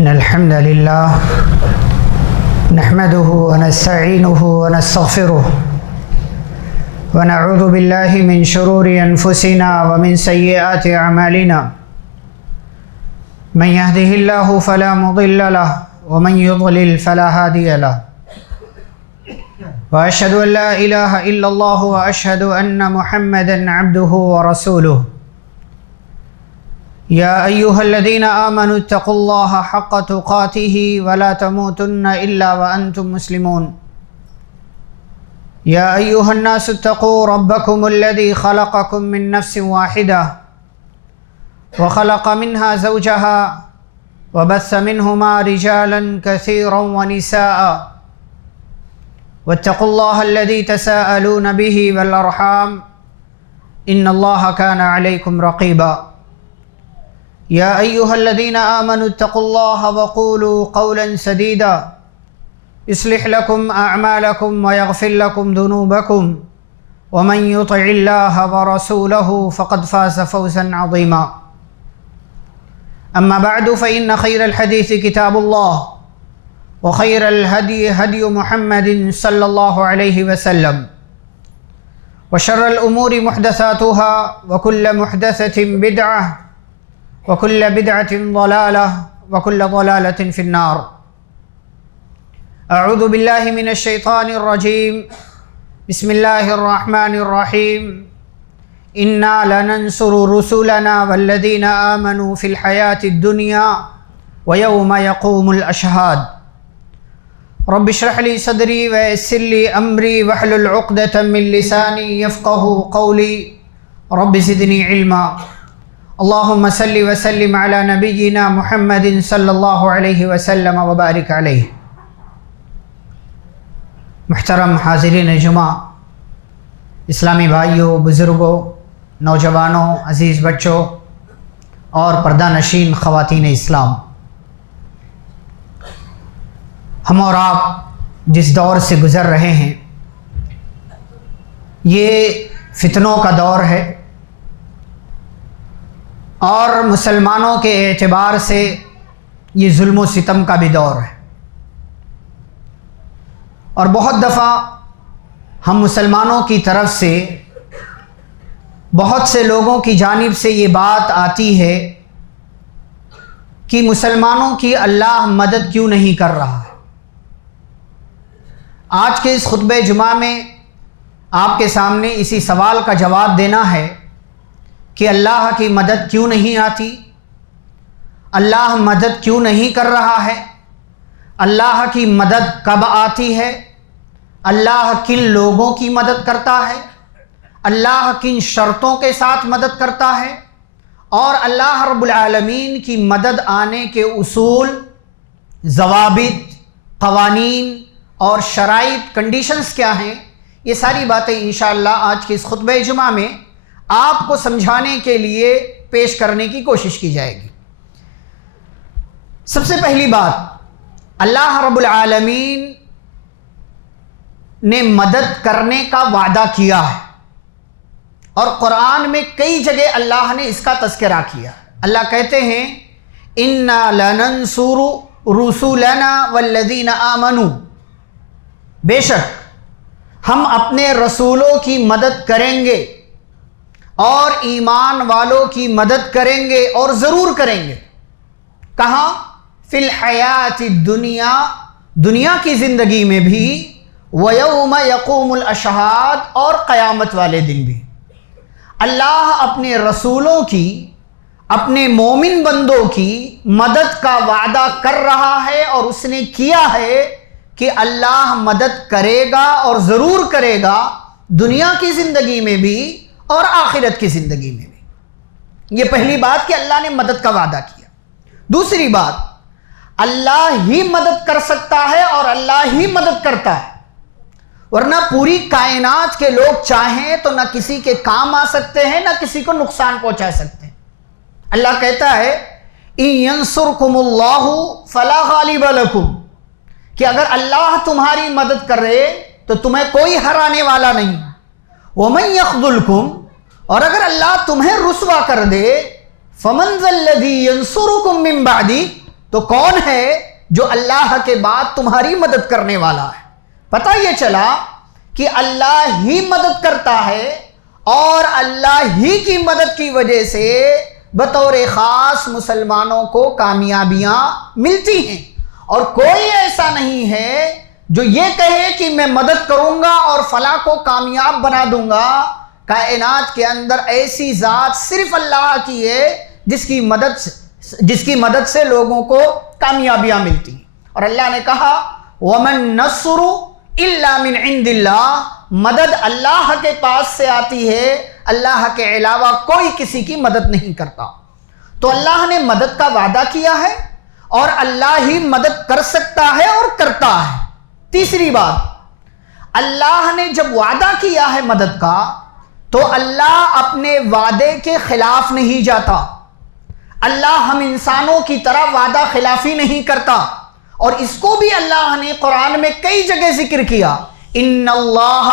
إن الحمد لله نحمده ونستعينه ونستغفره ونعوذ بالله من شرور أنفسنا ومن سيئات أعمالنا من يهده الله فلا مضل له ومن يضلل فلا هادي له وأشهد أن لا إله إلا الله وأشهد أن محمدا عبده ورسوله يا أيها الذين آمنوا اتقوا الله حق تقاته ولا تموتن إلا وأنتم مسلمون يا أيها الناس اتقوا ربكم الذي خلقكم من نفس واحدة وخلق منها زوجها وبث منهما رجالا كثيرا ونساء واتقوا الله الذي تساءلون به والأرحام إن الله كان عليكم رقيبا يا أيها الذين آمنوا اتقوا الله وقولوا قولا سديدا يصلح لكم أعمالكم ويغفر لكم ذنوبكم ومن يطع الله ورسوله فقد فاز فوزا عظيما أما بعد فإن خير الحديث كتاب الله وخير الهدي هدي محمد صلى الله عليه وسلم وشر الأمور محدثاتها وكل محدثة بدعة وكل بدعة ضلالة وكل ضلالة في النار أعوذ بالله من الشيطان الرجيم بسم الله الرحمن الرحيم إنا لننصر رسلنا والذين آمنوا في الحياة الدنيا ويوم يقوم الأشهاد رب اشرح لي صدري ويسر لي أمري واحلل عقدة من لساني يفقه قولي رب زدني علما اللهم صل وسلم على نبينا محمد صلی اللہ علیہ وسلم وبارک علیہ۔ محترم حاضرین جمعہ، اسلامی بھائیوں، بزرگوں، نوجوانوں، عزیز بچوں اور پردہ نشین خواتین اسلام، ہم اور آپ جس دور سے گزر رہے ہیں یہ فتنوں کا دور ہے اور مسلمانوں کے اعتبار سے یہ ظلم و ستم کا بھی دور ہے، اور بہت دفعہ ہم مسلمانوں کی طرف سے بہت سے لوگوں کی جانب سے یہ بات آتی ہے کہ مسلمانوں کی اللہ مدد کیوں نہیں کر رہا ہے۔ آج کے اس خطبہ جمعہ میں آپ کے سامنے اسی سوال کا جواب دینا ہے کہ اللہ کی مدد کیوں نہیں آتی، اللہ مدد کیوں نہیں کر رہا ہے، اللہ کی مدد کب آتی ہے، اللہ کن لوگوں کی مدد کرتا ہے، اللہ کن شرطوں کے ساتھ مدد کرتا ہے، اور اللہ رب العالمین کی مدد آنے کے اصول، ضوابط، قوانین اور شرائط، کنڈیشنز کیا ہیں، یہ ساری باتیں انشاءاللہ آج کے اس خطبہ جمعہ میں آپ کو سمجھانے کے لیے پیش کرنے کی کوشش کی جائے گی۔ سب سے پہلی بات، اللہ رب العالمین نے مدد کرنے کا وعدہ کیا ہے، اور قرآن میں کئی جگہ اللہ نے اس کا تذکرہ کیا۔ اللہ کہتے ہیں اِنَّا لَنَنْصُرُ رُسُلَنَا وَالَّذِينَ آمَنُوا، بے شک ہم اپنے رسولوں کی مدد کریں گے اور ایمان والوں کی مدد کریں گے، اور ضرور کریں گے۔ کہاں؟ فی الحیات الدنیا، دنیا کی زندگی میں بھی، ویوم یقوم الاشہاد، اور قیامت والے دن بھی۔ اللہ اپنے رسولوں کی، اپنے مومن بندوں کی مدد کا وعدہ کر رہا ہے، اور اس نے کیا ہے کہ اللہ مدد کرے گا اور ضرور کرے گا، دنیا کی زندگی میں بھی اور آخرت کی زندگی میں بھی۔ یہ پہلی بات کہ اللہ نے مدد کا وعدہ کیا۔ دوسری بات، اللہ ہی مدد کر سکتا ہے اور اللہ ہی مدد کرتا ہے، ورنہ پوری کائنات کے لوگ چاہیں تو نہ کسی کے کام آ سکتے ہیں، نہ کسی کو نقصان پہنچا سکتے ہیں۔ اللہ کہتا ہے اِن يَنْصُرْكُمُ اللَّهُ فَلَا غَالِبَ لَكُمْ، کہ اگر اللہ تمہاری مدد کرے تو تمہیں کوئی ہرانے والا نہیں۔ وَمَنْ يَخْذُلْكُمْ، اور اگر اللہ تمہیں رسوا کر دے، فَمَنْ ذَا الَّذِي يَنْصُرُكُمْ مِنْ بَعْدِهِ، تو کون ہے جو اللہ کے بعد تمہاری مدد کرنے والا ہے؟ پتہ یہ چلا کہ اللہ ہی مدد کرتا ہے اور اللہ ہی کی مدد کی وجہ سے بطور خاص مسلمانوں کو کامیابیاں ملتی ہیں، اور کوئی ایسا نہیں ہے جو یہ کہے کہ میں مدد کروں گا اور فلاں کو کامیاب بنا دوں گا۔ کائنات کے اندر ایسی ذات صرف اللہ کی ہے جس کی مدد سے لوگوں کو کامیابیاں ملتی ہیں۔ اور اللہ نے کہا وَمَن نَّصْرُ إِلَّا مِنْ عِنْدِ اللَّهِ، مدد اللہ کے پاس سے آتی ہے، اللہ کے علاوہ کوئی کسی کی مدد نہیں کرتا۔ تو اللہ نے مدد کا وعدہ کیا ہے اور اللہ ہی مدد کر سکتا ہے اور کرتا ہے۔ تیسری بات، اللہ نے جب وعدہ کیا ہے مدد کا تو اللہ اپنے وعدے کے خلاف نہیں جاتا۔ اللہ ہم انسانوں کی طرح وعدہ خلافی نہیں کرتا، اور اس کو بھی اللہ نے قرآن میں کئی جگہ ذکر کیا، ان اللہ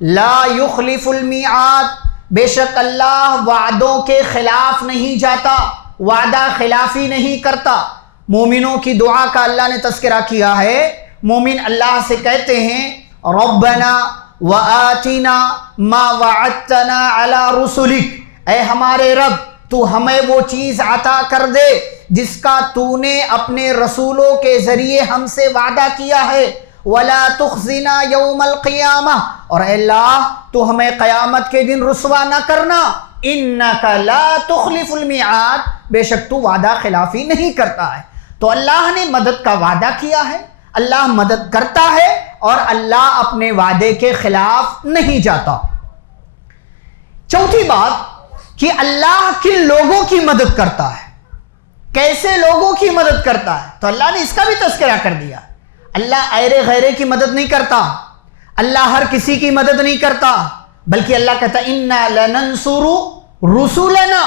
لا یخلف المیعاد، بے شک اللہ وعدوں کے خلاف نہیں جاتا، وعدہ خلافی نہیں کرتا۔ مومنوں کی دعا کا اللہ نے تذکرہ کیا ہے۔ مومن اللہ سے کہتے ہیں ربنا وآتنا ما وعدتنا علی رسلک، اے ہمارے رب تو ہمیں وہ چیز عطا کر دے جس کا تو نے اپنے رسولوں کے ذریعے ہم سے وعدہ کیا ہے، ولا تخزنا یوم القیامہ، اور اے اللہ تو ہمیں قیامت کے دن رسوا نہ کرنا، انک لا تخلف المیعاد، بے شک تو وعدہ خلافی نہیں کرتا ہے۔ تو اللہ نے مدد کا وعدہ کیا ہے، اللہ مدد کرتا ہے اور اللہ اپنے وعدے کے خلاف نہیں جاتا۔ چوتھی بات کہ اللہ کن لوگوں کی مدد کرتا ہے، کیسے لوگوں کی مدد کرتا ہے، تو اللہ نے اس کا بھی تذکرہ کر دیا۔ اللہ ایرے غیرے کی مدد نہیں کرتا، اللہ ہر کسی کی مدد نہیں کرتا، بلکہ اللہ کہتا اِنَّا لَنَنْصُرُ رُسُلَنَا،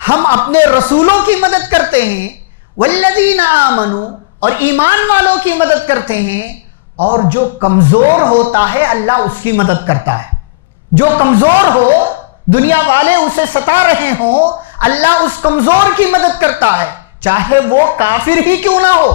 ہم اپنے رسولوں کی مدد کرتے ہیں، وَالَّذِينَ آمَنُوا، اور ایمان والوں کی مدد کرتے ہیں، اور جو کمزور ہوتا ہے اللہ اس کی مدد کرتا ہے۔ جو کمزور ہو، دنیا والے اسے ستا رہے ہوں، اللہ اس کمزور کی مدد کرتا ہے، چاہے وہ کافر ہی کیوں نہ ہو،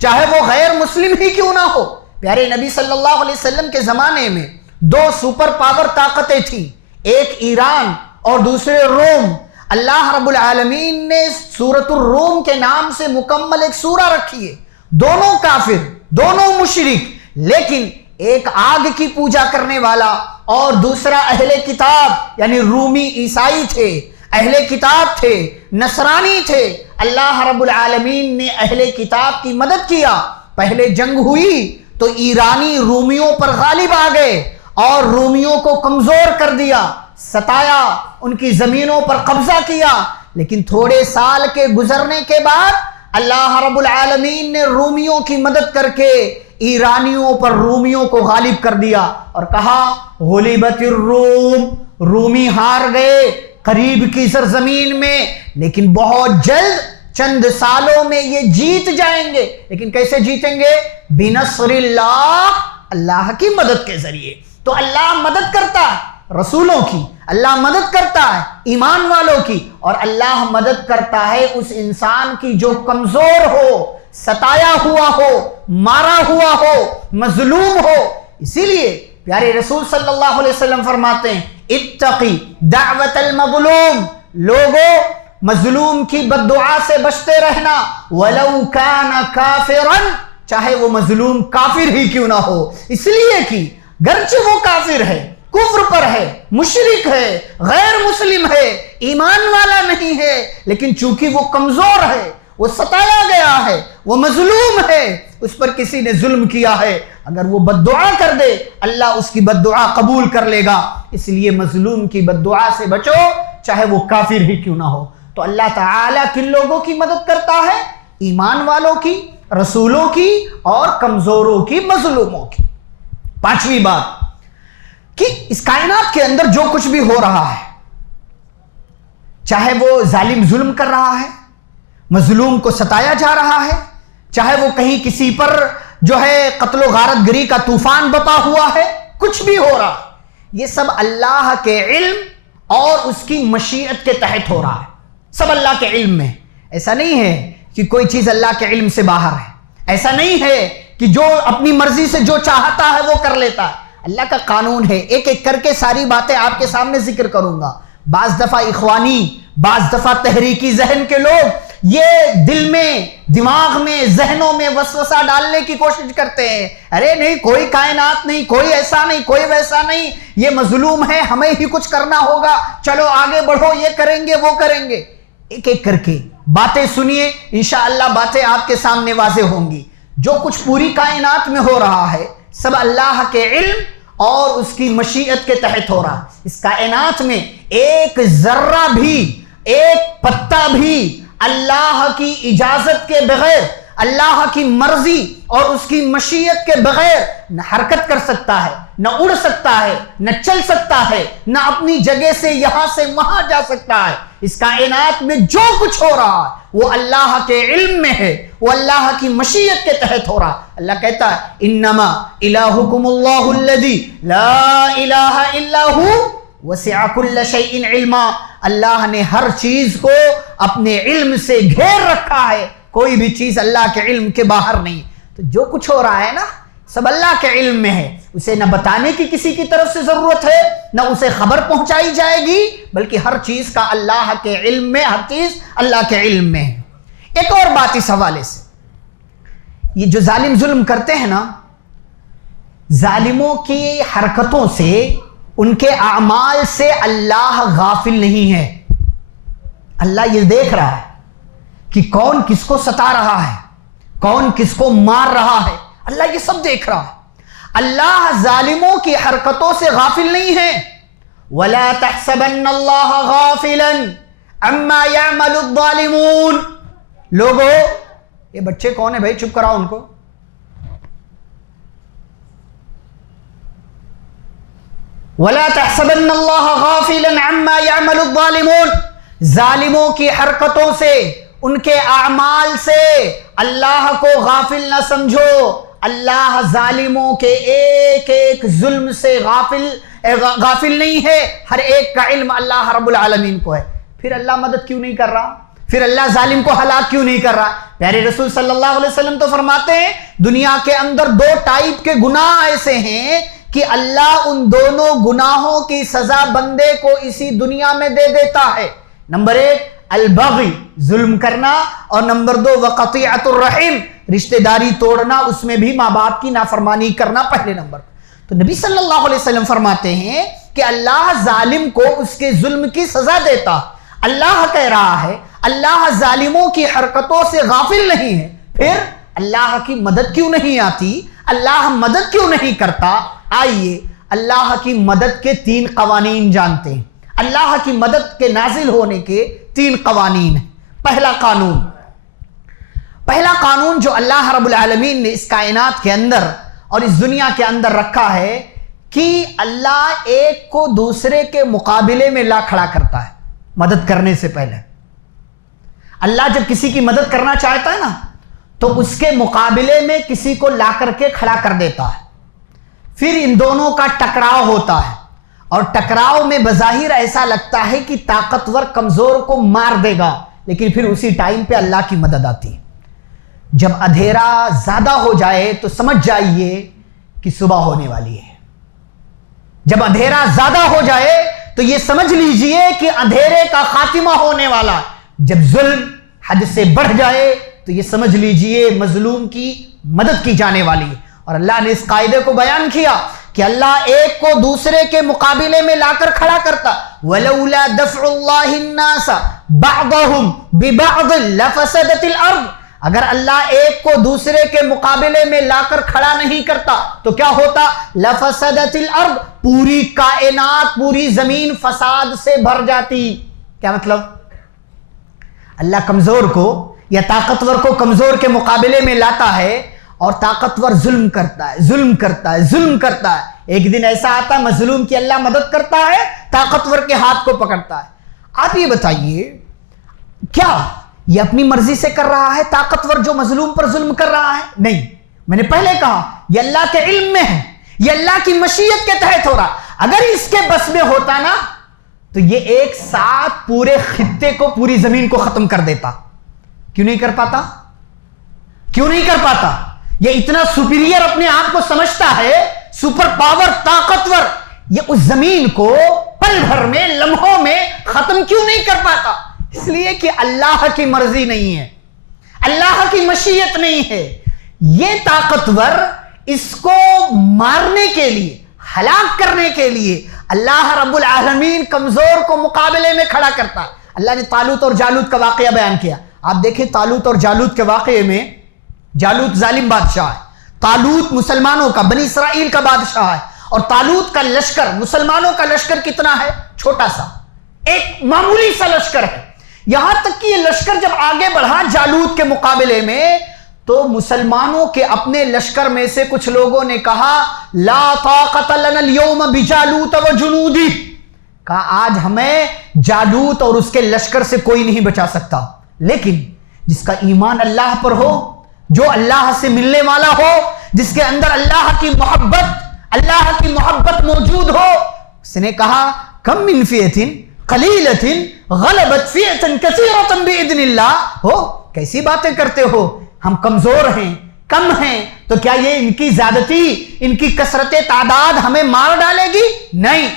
چاہے وہ غیر مسلم ہی کیوں نہ ہو۔ پیارے نبی صلی اللہ علیہ وسلم کے زمانے میں دو سپر پاور طاقتیں تھیں، ایک ایران اور دوسرے روم۔ اللہ رب العالمین نے سورۃ الروم کے نام سے مکمل ایک سورہ رکھی ہے، دونوں کافر، دونوں مشرک، لیکن ایک آگ کی پوجا کرنے والا اور دوسرا اہل کتاب، یعنی رومی عیسائی تھے، اہل کتاب تھے، نصرانی تھے۔ اللہ رب العالمین نے اہل کتاب کی مدد کیا، پہلے جنگ ہوئی تو ایرانی رومیوں پر غالب آ گئے اور رومیوں کو کمزور کر دیا، ستایا، ان کی زمینوں پر قبضہ کیا، لیکن تھوڑے سال کے گزرنے کے بعد اللہ رب العالمین نے رومیوں کی مدد کر کے ایرانیوں پر رومیوں کو غالب کر دیا، اور کہا غلبت الروم، رومی ہار گئے قریب کی سرزمین میں، لیکن بہت جلد چند سالوں میں یہ جیت جائیں گے۔ لیکن کیسے جیتیں گے؟ بنصر اللہ، اللہ کی مدد کے ذریعے۔ تو اللہ مدد کرتا ہے رسولوں کی، اللہ مدد کرتا ہے ایمان والوں کی، اور اللہ مدد کرتا ہے اس انسان کی جو کمزور ہو، ستایا ہوا ہو، مارا ہوا ہو، مظلوم ہو۔ اسی لیے پیارے رسول صلی اللہ علیہ وسلم فرماتے ہیں اتقی دعوت المظلوم، لوگوں مظلوم کی بد دعا سے بچتے رہنا، ولو کان کافرا، چاہے وہ مظلوم کافر ہی کیوں نہ ہو، اس لیے کہ گرچہ وہ کافر ہے، کفر پر ہے، مشرک ہے، غیر مسلم ہے، ایمان والا نہیں ہے، لیکن چونکہ وہ کمزور ہے، وہ ستایا گیا ہے، وہ مظلوم ہے، اس پر کسی نے ظلم کیا ہے، اگر وہ بد دعا کر دے اللہ اس کی بد دعا قبول کر لے گا۔ اس لیے مظلوم کی بد دعا سے بچو، چاہے وہ کافر ہی کیوں نہ ہو۔ تو اللہ تعالیٰ کن لوگوں کی مدد کرتا ہے؟ ایمان والوں کی، رسولوں کی، اور کمزوروں کی، مظلوموں کی۔ پانچویں بات کہ اس کائنات کے اندر جو کچھ بھی ہو رہا ہے، چاہے وہ ظالم ظلم کر رہا ہے، مظلوم کو ستایا جا رہا ہے، چاہے وہ کہیں کسی پر جو ہے قتل و غارت گری کا طوفان بپا ہوا ہے، کچھ بھی ہو رہا ہے، یہ سب اللہ کے علم اور اس کی مشیت کے تحت ہو رہا ہے، سب اللہ کے علم میں۔ ایسا نہیں ہے کہ کوئی چیز اللہ کے علم سے باہر ہے. ایسا نہیں ہے کہ جو اپنی مرضی سے جو چاہتا ہے وہ کر لیتا ہے. اللہ کا قانون ہے. ایک ایک کر کے ساری باتیں آپ کے سامنے ذکر کروں گا. بعض دفعہ اخوانی، بعض دفعہ تحریکی ذہن کے لوگ یہ دل میں، دماغ میں، ذہنوں میں وسوسہ ڈالنے کی کوشش کرتے ہیں. ارے نہیں، کوئی کائنات نہیں، کوئی ایسا نہیں، کوئی ویسا نہیں، یہ مظلوم ہے، ہمیں ہی کچھ کرنا ہوگا، چلو آگے بڑھو، یہ کریں گے وہ کریں گے. ایک ایک کر کے باتیں سنیے، انشاءاللہ باتیں آپ کے سامنے واضح ہوں گی. جو کچھ پوری کائنات میں ہو رہا ہے سب اللہ کے علم اور اس کی مشیت کے تحت ہو رہا. اس کائنات میں ایک ذرہ بھی، ایک پتا بھی اللہ کی اجازت کے بغیر، اللہ کی مرضی اور اس کی مشیت کے بغیر نہ حرکت کر سکتا ہے، نہ اڑ سکتا ہے، نہ چل سکتا ہے، نہ اپنی جگہ سے یہاں سے وہاں جا سکتا ہے. اس کائنات میں جو کچھ ہو رہا ہے وہ اللہ کے علم میں ہے، وہ اللہ کی مشیت کے تحت ہو رہا. اللہ کہتا ہے انما الہکم اللہ الذی لا الہ الا ہو وسع کل شیء علما. اللہ نے ہر چیز کو اپنے علم سے گھیر رکھا ہے، کوئی بھی چیز اللہ کے علم کے باہر نہیں. تو جو کچھ ہو رہا ہے نا سب اللہ کے علم میں ہے. اسے نہ بتانے کی کسی کی طرف سے ضرورت ہے، نہ اسے خبر پہنچائی جائے گی، بلکہ ہر چیز کا اللہ کے علم میں، ہر چیز اللہ کے علم میں ہے. ایک اور بات اس حوالے سے، یہ جو ظالم ظلم کرتے ہیں نا، ظالموں کی حرکتوں سے، ان کے اعمال سے اللہ غافل نہیں ہے. اللہ یہ دیکھ رہا ہے کہ کون کس کو ستا رہا ہے، کون کس کو مار رہا ہے. اللہ یہ سب دیکھ رہا ہے. اللہ ظالموں کی حرکتوں سے غافل نہیں ہے. وَلَا تَحْسَبَنَّ اللَّهَ غَافِلًا عَمَّا يَعْمَلُ الظَّالِمُونَ. لوگو، یہ بچے کون ہیں بھائی؟ چپ کراؤ ان کو. وَلَا تَحْسَبَنَّ اللَّهَ غَافِلًا عَمَّا يَعْمَلُ الظَّالِمُونَ. ظالموں کی حرکتوں سے، ان کے اعمال سے اللہ کو غافل نہ سمجھو. اللہ ظالموں کے ایک ایک ظلم سے غافل نہیں ہے. ہر ایک کا علم اللہ رب العالمین کو ہے. پھر اللہ مدد کیوں نہیں کر رہا؟ پھر اللہ ظالم کو ہلاک کیوں نہیں کر رہا؟ پیارے رسول صلی اللہ علیہ وسلم تو فرماتے ہیں دنیا کے اندر دو ٹائپ کے گناہ ایسے ہیں کہ اللہ ان دونوں گناہوں کی سزا بندے کو اسی دنیا میں دے دیتا ہے. نمبر ایک البغی، ظلم کرنا، اور نمبر دو وقطیعۃ الرحم، رشتہ داری توڑنا، اس میں بھی ماں باپ کی نافرمانی کرنا پہلے نمبر. تو نبی صلی اللہ علیہ وسلم فرماتے ہیں کہ اللہ ظالم کو اس کے ظلم کی سزا دیتا. اللہ کہہ رہا ہے اللہ ظالموں کی حرکتوں سے غافل نہیں ہے. پھر اللہ کی مدد کیوں نہیں آتی؟ اللہ مدد کیوں نہیں کرتا؟ آئیے اللہ کی مدد کے 3 قوانین جانتے ہیں. اللہ کی مدد کے نازل ہونے کے 3 قوانین ہیں. پہلا قانون جو اللہ رب العالمین نے اس کائنات کے اندر اور اس دنیا کے اندر رکھا ہے کہ اللہ ایک کو دوسرے کے مقابلے میں لا کھڑا کرتا ہے. مدد کرنے سے پہلے اللہ جب کسی کی مدد کرنا چاہتا ہے نا تو اس کے مقابلے میں کسی کو لا کر کے کھڑا کر دیتا ہے. پھر ان دونوں کا ٹکراؤ ہوتا ہے، اور ٹکراؤ میں بظاہر ایسا لگتا ہے کہ طاقتور کمزور کو مار دے گا، لیکن پھر اسی ٹائم پہ اللہ کی مدد آتی ہے. جب اندھیرا زیادہ ہو جائے تو سمجھ جائیے کہ صبح ہونے والی ہے. جب اندھیرا زیادہ ہو جائے تو یہ سمجھ لیجئے کہ اندھیرے کا خاتمہ ہونے والا. جب ظلم حد سے بڑھ جائے تو یہ سمجھ لیجئے مظلوم کی مدد کی جانے والی ہے. اور اللہ نے اس قاعدے کو بیان کیا کہ اللہ ایک کو دوسرے کے مقابلے میں لا کر کھڑا کرتا. وَلَوْلَا دَفْعُ اللَّهِ النَّاسَ بَعْضَهُمْ بِبَعْضٍ لَفَسَدَتِ الْأَرْضِ. اگر اللہ ایک کو دوسرے کے مقابلے میں لا کر کھڑا نہیں کرتا تو کیا ہوتا؟ لَفَسَدَتِ الْأَرْضِ. پوری کائنات، پوری زمین فساد سے بھر جاتی. کیا مطلب؟ اللہ کمزور کو یا طاقتور کو کمزور کے مقابلے میں لاتا ہے، اور طاقتور ظلم کرتا ہے، ظلم کرتا ہے، ظلم کرتا ہے. ایک دن ایسا آتا ہے مظلوم کی اللہ مدد کرتا ہے، طاقتور کے ہاتھ کو پکڑتا ہے. آپ یہ بتائیے کیا یہ اپنی مرضی سے کر رہا ہے طاقتور جو مظلوم پر ظلم کر رہا ہے؟ نہیں. میں نے پہلے کہا یہ اللہ کے علم میں ہے، یہ اللہ کی مشیت کے تحت ہو رہا. اگر اس کے بس میں ہوتا نا تو یہ ایک ساتھ پورے خطے کو، پوری زمین کو ختم کر دیتا. کیوں نہیں کر پاتا؟ کیوں نہیں کر پاتا؟ یہ اتنا سپیریئر اپنے آپ کو سمجھتا ہے، سپر پاور، طاقتور، یہ اس زمین کو پل بھر میں، لمحوں میں ختم کیوں نہیں کر پاتا؟ اس لیے کہ اللہ کی مرضی نہیں ہے، اللہ کی مشیت نہیں ہے۔ یہ طاقتور اس کو مارنے کے لیے، ہلاک کرنے کے لیے اللہ رب العالمین کمزور کو مقابلے میں کھڑا کرتا۔ اللہ نے طالوت اور جالوت کا واقعہ بیان کیا۔ آپ دیکھیں طالوت اور جالوت کے واقعے میں، جالوت ظالم بادشاہ ہے، طالوت مسلمانوں کا، بنی اسرائیل کا بادشاہ ہے، اور طالوت کا لشکر، مسلمانوں کا لشکر کتنا ہے؟ چھوٹا سا، ایک معمولی سا لشکر ہے۔ یہاں تک کہ یہ لشکر جب آگے بڑھا جالوت کے مقابلے میں، تو مسلمانوں کے اپنے لشکر میں سے کچھ لوگوں نے کہا لا طاقت لنا اليوم بجالوت وجنودہ، کہا آج ہمیں جالوت اور اس کے لشکر سے کوئی نہیں بچا سکتا۔ لیکن جس کا ایمان اللہ پر ہو، جو اللہ سے ملنے والا ہو، جس کے اندر اللہ کی محبت موجود ہو، اس نے کہا کم من فئۃ قلیلۃ غلبت فئۃ کثیرۃ باذن اللہ۔ ہو کیسی باتیں کرتے ہو، ہم کمزور ہیں، کم ہیں، تو کیا یہ ان کی زیادتی، ان کی کثرت تعداد ہمیں مار ڈالے گی؟ نہیں،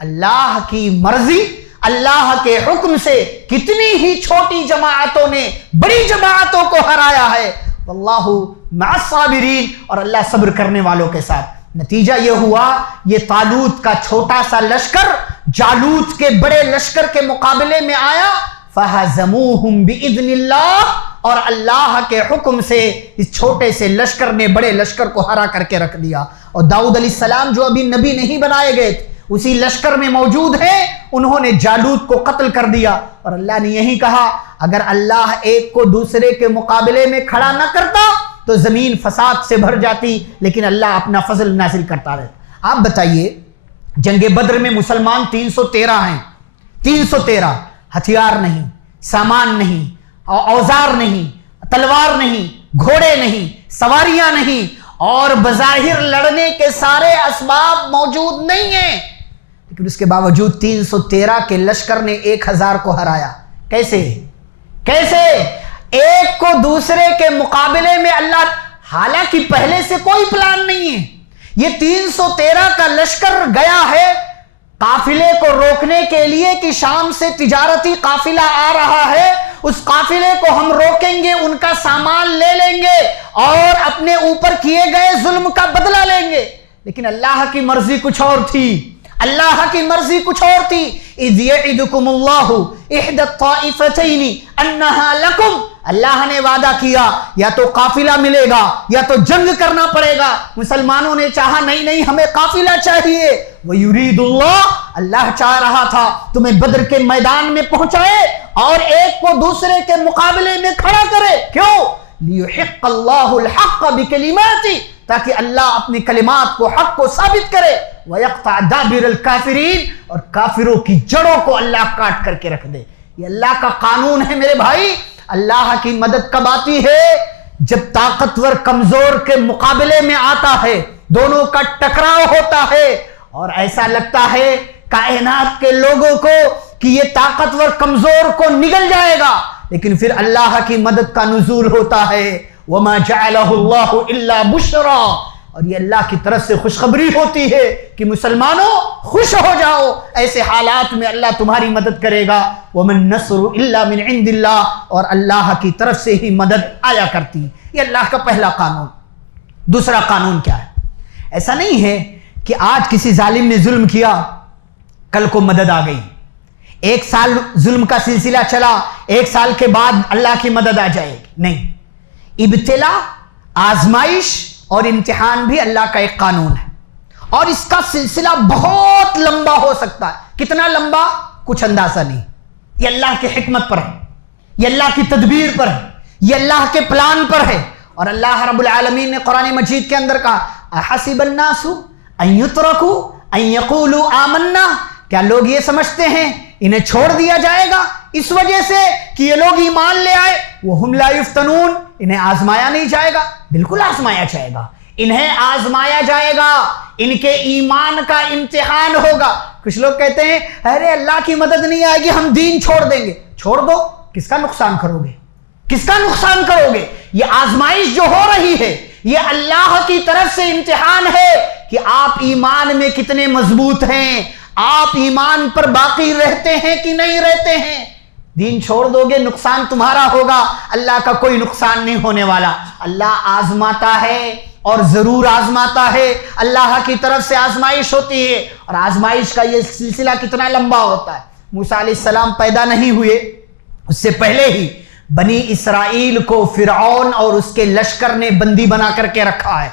اللہ کی مرضی، اللہ کے حکم سے کتنی ہی چھوٹی جماعتوں نے بڑی جماعتوں کو ہرایا ہے۔ واللہ مع الصابرین، اور اللہ صبر کرنے والوں کے ساتھ۔ نتیجہ یہ ہوا، یہ طالوت کا چھوٹا سا لشکر جالوت کے بڑے لشکر کے مقابلے میں آیا، فہزموہم باذن اللہ، اور اللہ کے حکم سے اس چھوٹے سے لشکر نے بڑے لشکر کو ہرا کر کے رکھ دیا۔ اور داؤد علیہ السلام جو ابھی نبی نہیں بنائے گئے تھے، اسی لشکر میں موجود ہیں، انہوں نے جالوت کو قتل کر دیا۔ اور اللہ نے یہی کہا اگر اللہ ایک کو دوسرے کے مقابلے میں کھڑا نہ کرتا تو زمین فساد سے بھر جاتی، لیکن اللہ اپنا فضل نازل کرتا رہتا۔ آپ بتائیے، جنگ بدر میں مسلمان 313 ہیں، 313، ہتھیار نہیں، سامان نہیں، اوزار نہیں، تلوار نہیں، گھوڑے نہیں، سواریاں نہیں، اور بظاہر لڑنے کے سارے اسباب موجود نہیں ہیں، لیکن اس کے باوجود 313 کے لشکر نے 1000 کو ہرایا۔ کیسے؟ ایک کو دوسرے کے مقابلے میں اللہ، حالانکہ پہلے سے کوئی پلان نہیں ہے۔ یہ 313 کا لشکر گیا ہے قافلے کو روکنے کے لیے کہ شام سے تجارتی قافلہ آ رہا ہے، اس قافلے کو ہم روکیں گے، ان کا سامان لے لیں گے اور اپنے اوپر کیے گئے ظلم کا بدلہ لیں گے۔ لیکن اللہ کی مرضی کچھ اور تھی، اللہ کی مرضی کچھ اور تھی۔ اذ یعدکم اللہ احدی الطائفتین انہا لکم، اللہ نے وعدہ کیا یا تو قافلہ ملے گا یا تو جنگ کرنا پڑے گا۔ مسلمانوں نے چاہا نہیں ہمیں قافلہ چاہیے۔ وَيُرِيدُ اللَّهُ، اللہ چاہ رہا تھا تمہیں بدر کے میدان میں پہنچائے اور ایک کو دوسرے کے مقابلے میں کھڑا کرے۔ کیوں؟ لِيُحِقَّ اللَّهُ الْحَقَّ بِكَلِمَاتِهِ، تاکہ اللہ اپنی کلمات کو، حق کو ثابت کرے۔ وَيَقْطَعْ دَابِرَ الْكَافِرِينَ، اور کافروں کی جڑوں کو اللہ کاٹ کر کے رکھ دے۔ یہ اللہ کا قانون ہے میرے بھائی۔ اللہ کی مدد کب آتی ہے؟ جب طاقتور کمزور کے مقابلے میں آتا ہے، دونوں کا ٹکراؤ ہوتا ہے، اور ایسا لگتا ہے کائنات کے لوگوں کو کہ یہ طاقتور کمزور کو نگل جائے گا، لیکن پھر اللہ کی مدد کا نزول ہوتا ہے۔ وَمَا جَعَلَهُ اللَّهُ إِلَّا بُشْرًا، اور یہ اللہ کی طرف سے خوشخبری ہوتی ہے کہ مسلمانوں خوش ہو جاؤ، ایسے حالات میں اللہ تمہاری مدد کرے گا۔ وَمَن نَّصْرُ إِلَّا مِنْ عِنْدِ اللَّهِ، اور اللہ کی طرف سے ہی مدد آیا کرتی۔ یہ اللہ کا پہلا قانون۔ دوسرا قانون کیا ہے؟ ایسا نہیں ہے کہ آج کسی ظالم نے ظلم کیا، کل کو مدد آ گئی، ایک سال ظلم کا سلسلہ چلا، ایک سال کے بعد اللہ کی مدد آ جائے گی۔ نہیں، ابتلا، آزمائش اور امتحان بھی اللہ کا ایک قانون ہے، اور اس کا سلسلہ بہت لمبا ہو سکتا ہے۔ کتنا لمبا؟ کچھ اندازہ نہیں۔ یہ اللہ کی حکمت پر ہے، یہ اللہ کی تدبیر پر ہے، یہ اللہ کے پلان پر ہے۔ اور اللہ رب العالمین نے قرآن مجید کے اندر کہا احسب الناس ان یترکوا ان یقولوا آمنا، کیا لوگ یہ سمجھتے ہیں انہیں چھوڑ دیا جائے گا اس وجہ سے کہ یہ لوگ ایمان لے آئے؟ وہم لا یفتنون، انہیں آزمایا نہیں جائے گا؟ بالکل آزمایا جائے گا، انہیں آزمایا جائے گا، ان کے ایمان کا امتحان ہوگا۔ کچھ لوگ کہتے ہیں ارے اللہ کی مدد نہیں آئے گی ہم دین چھوڑ دیں گے۔ چھوڑ دو، کس کا نقصان کرو گے؟ کس کا نقصان کرو گے؟ یہ آزمائش جو ہو رہی ہے یہ اللہ کی طرف سے امتحان ہے کہ آپ ایمان میں کتنے مضبوط ہیں، آپ ایمان پر باقی رہتے ہیں کہ نہیں رہتے ہیں۔ دین چھوڑ دو گے نقصان تمہارا ہوگا، اللہ کا کوئی نقصان نہیں ہونے والا۔ اللہ آزماتا ہے اور ضرور آزماتا ہے، اللہ کی طرف سے آزمائش ہوتی ہے، اور آزمائش کا یہ سلسلہ کتنا لمبا ہوتا ہے۔ موسیٰ علیہ السلام پیدا نہیں ہوئے، اس سے پہلے ہی بنی اسرائیل کو فرعون اور اس کے لشکر نے بندی بنا کر کے رکھا ہے،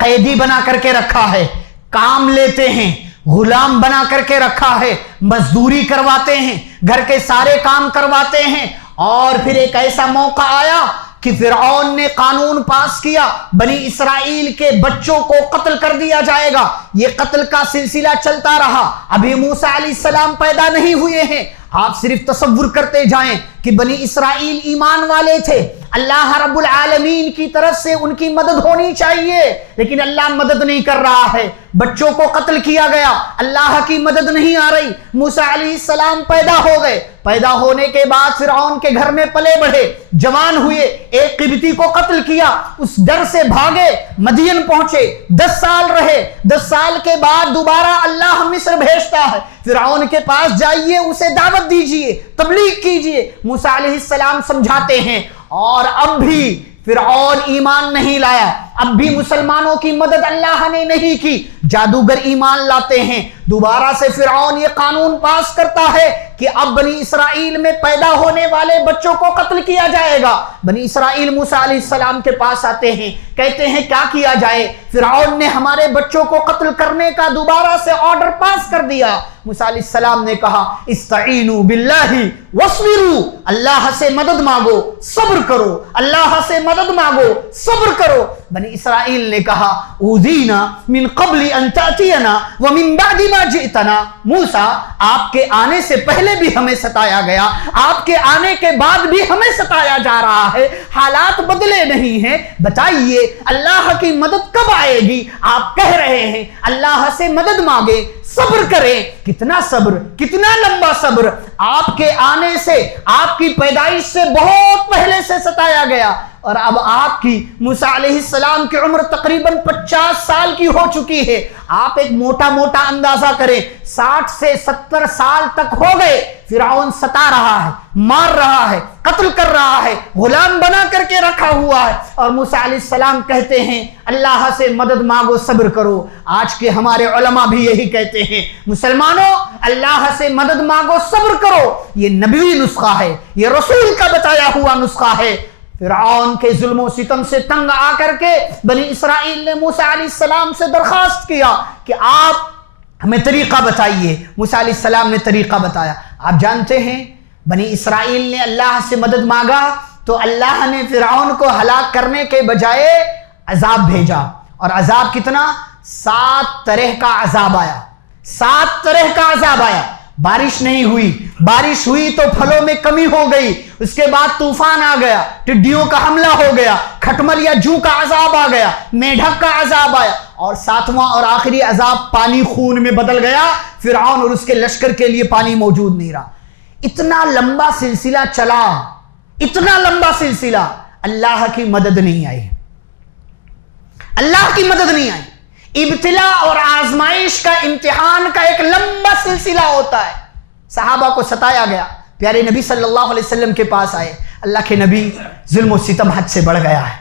قیدی بنا کر کے رکھا ہے، کام لیتے ہیں، غلام بنا کر کے رکھا ہے، مزدوری کرواتے ہیں، گھر کے سارے کام کرواتے ہیں۔ اور پھر ایک ایسا موقع آیا کہ فرعون نے قانون پاس کیا، بنی اسرائیل کے بچوں کو قتل کر دیا جائے گا۔ یہ قتل کا سلسلہ چلتا رہا، ابھی موسیٰ علیہ السلام پیدا نہیں ہوئے ہیں۔ آپ صرف تصور کرتے جائیں کہ بنی اسرائیل ایمان والے تھے، اللہ رب العالمین کی طرف سے ان کی مدد ہونی چاہیے، لیکن اللہ مدد نہیں کر رہا ہے، بچوں کو قتل کیا گیا، اللہ کی مدد نہیں آ رہی۔ موسیٰ علیہ السلام پیدا ہو گئے، پیدا ہونے کے بعد فرعون کے گھر میں پلے بڑھے، جوان ہوئے، ایک قبطی کو قتل کیا، اس ڈر سے بھاگے، مدین پہنچے، 10 سال رہے، 10 سال کے بعد دوبارہ اللہ مصر بھیجتا ہے، فرعون کے پاس جائیے، اسے دعوت دیجئے، تبلیغ کیجئے۔ موسیٰ علیہ السلام سمجھاتے ہیں، اور اب بھی فرعون ایمان نہیں لایا، اب بھی مسلمانوں کی مدد اللہ نے نہیں کی، جادوگر ایمان لاتے ہیں۔ دوبارہ سے فرعون یہ قانون پاس کرتا ہے کہ اب بنی اسرائیل میں پیدا ہونے والے بچوں کو قتل کیا جائے گا۔ بنی اسرائیل موسیٰ علیہ السلام کے پاس آتے ہیں، کہتے ہیں کیا کیا جائے؟ فرعون نے ہمارے بچوں کو قتل کرنے کا دوبارہ سے آرڈر پاس کر دیا۔ موسیٰ علیہ السلام نے کہا استعینوا باللہ واصبروا، اللہ سے مدد مانگو، صبر کرو، اللہ سے مدد مانگو، صبر کرو۔ بنی اسرائیل نے کہا اوذینا من قبل ان تأتینا ومن بعد ما جئتنا، موسیٰ آپ کے آنے سے پہلے بھی ہمیں ستایا گیا، آپ کے آنے کے بعد بھی ہمیں ستایا جا رہا ہے، حالات بدلے نہیں ہیں، بتائیے اللہ کی مدد کب آئے گی؟ آپ کہہ رہے ہیں اللہ سے مدد مانگے، صبر کریں۔ کتنا صبر، کتنا لمبا صبر! آپ کے آنے سے، آپ کی پیدائش سے بہت پہلے سے ستایا گیا، اور اب آپ کی موسیٰ علیہ السلام کی عمر تقریباً 50 سال کی ہو چکی ہے۔ آپ ایک موٹا موٹا اندازہ کریں، 60 سے 70 سال تک ہو گئے، فرعون ستا رہا ہے، مار رہا ہے، قتل کر رہا ہے، غلام بنا کر کے رکھا ہوا ہے، اور موسیٰ علیہ السلام کہتے ہیں اللہ سے مدد مانگو، صبر کرو۔ آج کے ہمارے علماء بھی یہی کہتے ہیں، مسلمانوں اللہ سے مدد مانگو، صبر کرو۔ یہ نبوی نسخہ ہے، یہ رسول کا بتایا ہوا نسخہ ہے۔ فرعون کے ظلم و ستم سے تنگ آ کر کے بنی اسرائیل نے موسیٰ علیہ السلام سے درخواست کیا کہ آپ ہمیں طریقہ بتائیے۔ موسیٰ علیہ السلام نے طریقہ بتایا۔ آپ جانتے ہیں بنی اسرائیل نے اللہ سے مدد مانگا تو اللہ نے فرعون کو ہلاک کرنے کے بجائے عذاب بھیجا، اور عذاب کتنا؟ 7 طرح کا عذاب آیا، 7 طرح کا عذاب آیا۔ بارش نہیں ہوئی، بارش ہوئی تو پھلوں میں کمی ہو گئی، اس کے بعد طوفان آ گیا، ٹڈیوں کا حملہ ہو گیا، کھٹمل یا جو کا عذاب آ گیا، میڈک کا عذاب آیا، اور 7واں اور آخری عذاب پانی خون میں بدل گیا۔ فرعون اور اس کے لشکر کے لیے پانی موجود نہیں رہا۔ اتنا لمبا سلسلہ چلا، اتنا لمبا سلسلہ، اللہ کی مدد نہیں آئی، اللہ کی مدد نہیں آئی۔ ابتلا اور آزمائش کا، امتحان کا ایک لمبا سلسلہ ہوتا ہے۔ صحابہ کو ستایا گیا، پیارے نبی صلی اللہ علیہ وسلم کے پاس آئے، اللہ کے نبی ظلم و ستم حد سے بڑھ گیا ہے،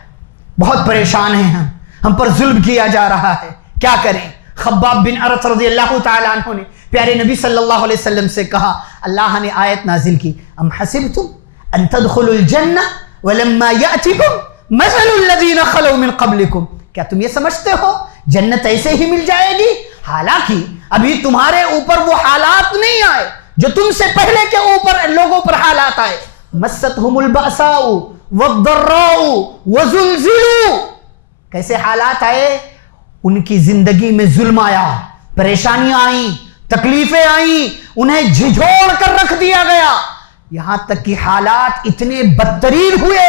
بہت پریشان ہیں ہم پر ظلم کیا جا رہا ہے، کیا کریں؟ خباب بن ارت رضی اللہ تعالیٰ عنہ نے پیارے نبی صلی اللہ علیہ وسلم سے کہا، اللہ نے آیت نازل کی، ام حسبتم ان تدخلوا الجنہ ولما یأتکم مثل الذین خلوا من قبلکم، کیا تم یہ سمجھتے ہو جنت ایسے ہی مل جائے گی؟ حالانکہ ابھی تمہارے اوپر وہ حالات نہیں آئے جو تم سے پہلے کے اوپر لوگوں پر حالات آئے۔ مستہم البأساء والضراء وزلزلوا، کیسے حالات آئے؟ ان کی زندگی میں ظلم آیا، پریشانیاں آئیں، تکلیفیں آئیں، انہیں جھنجھوڑ کر رکھ دیا گیا، یہاں تک کہ حالات اتنے بدترین ہوئے،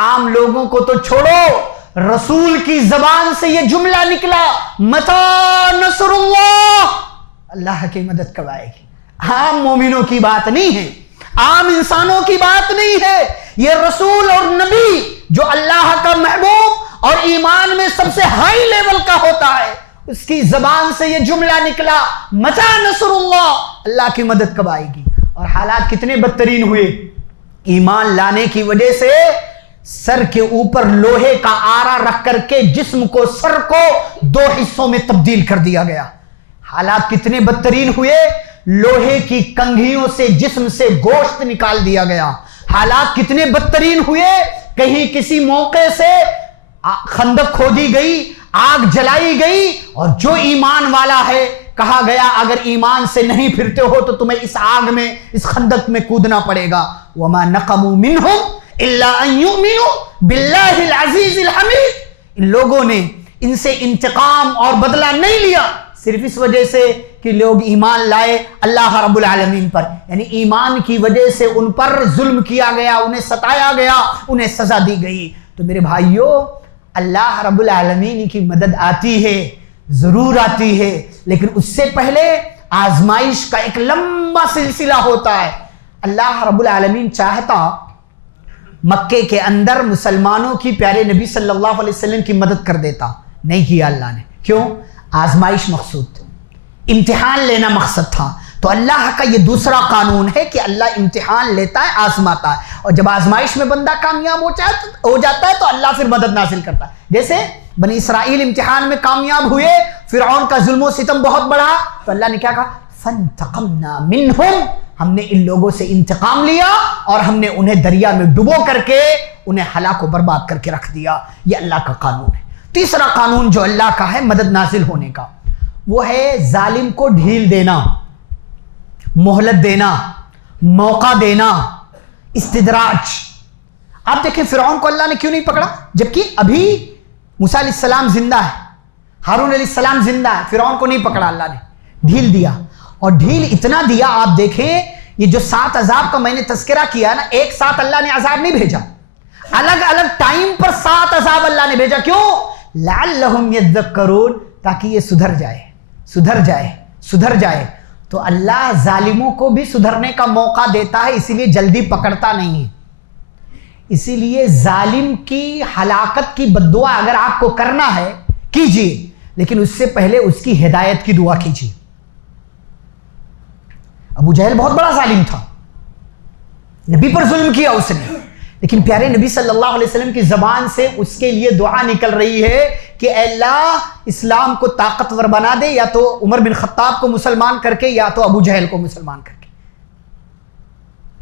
عام لوگوں کو تو چھوڑو، رسول کی زبان سے یہ جملہ نکلا، متی نصر اللہ، اللہ کی مدد کب آئے گی؟ عام مومنوں کی بات نہیں ہے، عام انسانوں کی بات نہیں ہے، یہ رسول اور نبی جو اللہ کا محبوب اور ایمان میں سب سے ہائی لیول کا ہوتا ہے، اس کی زبان سے یہ جملہ نکلا، متى نصر اللہ، اللہ کی مدد کب آئے گی؟ اور حالات کتنے بدترین ہوئے، ایمان لانے کی وجہ سے سر کے اوپر لوہے کا آرا رکھ کر کے جسم کو، سر کو 2 حصوں میں تبدیل کر دیا گیا۔ حالات کتنے بدترین ہوئے، لوہے کی کنگھیوں سے جسم سے گوشت نکال دیا گیا۔ حالات کتنے بدترین ہوئے، کہیں کسی موقع سے خندق کھودی گئی، آگ جلائی گئی، اور جو ایمان والا ہے کہا گیا اگر ایمان سے نہیں پھرتے ہو تو تمہیں اس آگ میں، اس خندق میں کودنا پڑے گا۔ وَمَا نَقَمُوا مِنْهُمْ إِلَّا أَن يُؤْمِنُوا بِاللَّهِ الْعَزِيزِ الْحَمِيدِ، ان لوگوں نے ان سے انتقام اور بدلہ نہیں لیا صرف اس وجہ سے کہ لوگ ایمان لائے اللہ رب العالمین پر، یعنی ایمان کی وجہ سے ان پر ظلم کیا گیا، انہیں ستایا گیا، انہیں سزا دی گئی۔ تو میرے بھائیوں، اللہ رب العالمین کی مدد آتی ہے، ضرور آتی ہے، لیکن اس سے پہلے آزمائش کا ایک لمبا سلسلہ ہوتا ہے۔ اللہ رب العالمین چاہتا مکے کے اندر مسلمانوں کی پیارے نبی صلی اللہ علیہ وسلم کی مدد کر دیتا، نہیں کیا اللہ نے۔ کیوں؟ آزمائش مقصود تھی، امتحان لینا مقصد تھا۔ تو اللہ کا یہ دوسرا قانون ہے کہ اللہ امتحان لیتا ہے، آزماتا ہے، اور جب آزمائش میں بندہ کامیاب ہو جاتا ہے تو اللہ پھر مدد نازل کرتا ہے۔ جیسے بنی اسرائیل امتحان میں کامیاب ہوئے، فرعون کا ظلم و ستم بہت بڑا، تو اللہ نے کیا کہا؟ فَانْتَقَمْنَا مِنْهُمْ، ہم نے ان لوگوں سے انتقام لیا اور ہم نے انہیں دریا میں ڈبو کر کے انہیں ہلاک و برباد کر کے رکھ دیا۔ یہ اللہ کا قانون ہے۔ تیسرا قانون جو اللہ کا ہے مدد نازل ہونے کا، وہ ہے ظالم کو ڈھیل دینا، مہلت دینا، موقع دینا، استدراج۔ آپ دیکھیں فرعون کو اللہ نے کیوں نہیں پکڑا جبکہ ابھی موسیٰ علیہ السلام زندہ ہے، ہارون علیہ السلام زندہ ہے، فرعون کو نہیں پکڑا اللہ نے، ڈھیل دیا۔ اور ڈھیل اتنا دیا، آپ دیکھیں یہ جو 7 عذاب کا میں نے تذکرہ کیا نا، ایک ساتھ اللہ نے عذاب نہیں بھیجا، الگ الگ ٹائم پر 7 عذاب اللہ نے بھیجا۔ کیوں؟ لعلہم یذکرون، تاکہ یہ سدھر جائے، سدھر جائے، سدھر جائے۔ تو اللہ ظالموں کو بھی سدھرنے کا موقع دیتا ہے، اسی لیے جلدی پکڑتا نہیں ہے۔ اسی لیے ظالم کی ہلاکت کی بد دعا اگر آپ کو کرنا ہے کیجئے، لیکن اس سے پہلے اس کی ہدایت کی دعا کیجئے۔ ابو جہل بہت بڑا ظالم تھا، نبی پر ظلم کیا اس نے، لیکن پیارے نبی صلی اللہ علیہ وسلم کی زبان سے اس کے لیے دعا نکل رہی ہے کہ اے اللہ اسلام کو طاقتور بنا دے، یا تو عمر بن خطاب کو مسلمان کر کے یا تو ابو جہل کو مسلمان کر کے۔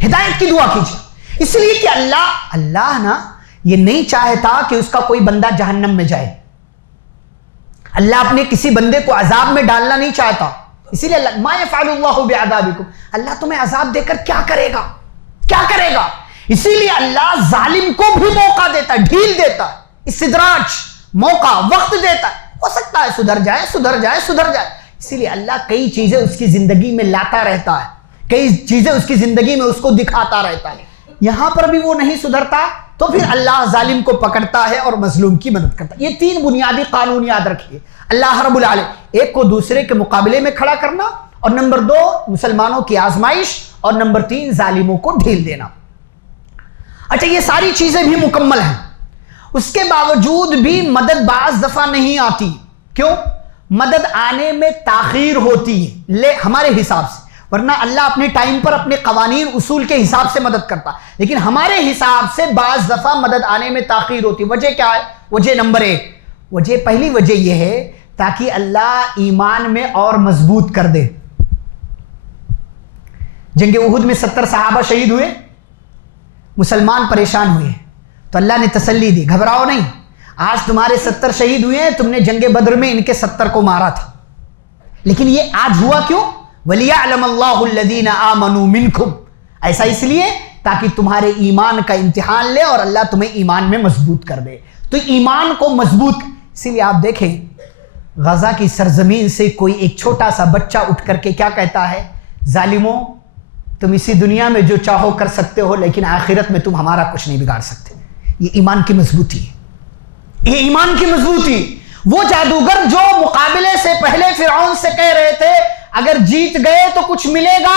ہدایت کی دعا کیجئے، اس لیے کہ اللہ نا یہ نہیں چاہتا کہ اس کا کوئی بندہ جہنم میں جائے۔ اللہ اپنے کسی بندے کو عذاب میں ڈالنا نہیں چاہتا، اسی لیے ما یفعل اللہ بعذابکم، اللہ تمہیں عذاب دے کر کیا کرے گا، کیا کرے گا؟ اسی لیے اللہ ظالم کو بھی موقع دیتا ہے، ڈھیل دیتا ہے، استدراج، موقع، وقت دیتا ہے، ہو سکتا ہے سدھر جائے، سدھر جائے، سدھر جائے۔ اسی لیے اللہ کئی چیزیں اس کی زندگی میں لاتا رہتا ہے، کئی چیزیں اس کی زندگی میں اس کو دکھاتا رہتا ہے۔ یہاں پر بھی وہ نہیں سدھرتا تو پھر اللہ ظالم کو پکڑتا ہے اور مظلوم کی مدد کرتا ہے۔ یہ 3 بنیادی قانون یاد رکھیے، اللہ رب العالمین، ایک کو دوسرے کے مقابلے میں کھڑا کرنا، اور نمبر 2 مسلمانوں کی آزمائش، اور نمبر 3 ظالموں کو ڈھیل دینا۔ اچھا یہ ساری چیزیں بھی مکمل ہیں، اس کے باوجود بھی مدد بعض دفعہ نہیں آتی۔ کیوں؟ مدد آنے میں تاخیر ہوتی ہے ہمارے حساب سے، ورنہ اللہ اپنے ٹائم پر اپنے قوانین اصول کے حساب سے مدد کرتا، لیکن ہمارے حساب سے بعض دفعہ مدد آنے میں تاخیر ہوتی۔ وجہ کیا ہے؟ وجہ نمبر 1، پہلی وجہ یہ ہے تاکہ اللہ ایمان میں اور مضبوط کر دے۔ جنگ احد میں 70 صحابہ شہید ہوئے، مسلمان پریشان ہوئے، تو اللہ نے تسلی دی، گھبراؤ نہیں، آج تمہارے 70 شہید ہوئے ہیں، تم نے جنگ بدر میں ان کے 70 کو مارا تھا، لیکن یہ آج ہوا کیوں؟ وَلِيَعْلَمَ اللَّهُ الَّذِينَ آمَنُوا مِنْكُمْ، ایسا اس لیے تاکہ تمہارے ایمان کا امتحان لے اور اللہ تمہیں ایمان میں مضبوط کر دے۔ تو ایمان کو مضبوط، اسی لیے آپ دیکھیں غزہ کی سرزمین سے کوئی ایک چھوٹا سا بچہ اٹھ کر کے کیا کہتا ہے؟ ظالموں تم اسی دنیا میں جو چاہو کر سکتے ہو، لیکن آخرت میں تم ہمارا کچھ نہیں بگاڑ سکتے۔ یہ ایمان کی مضبوطی ہے، یہ ایمان کی مضبوطی۔ وہ جادوگر جو مقابلے سے پہلے فرعون سے کہہ رہے تھے اگر جیت گئے تو کچھ ملے گا،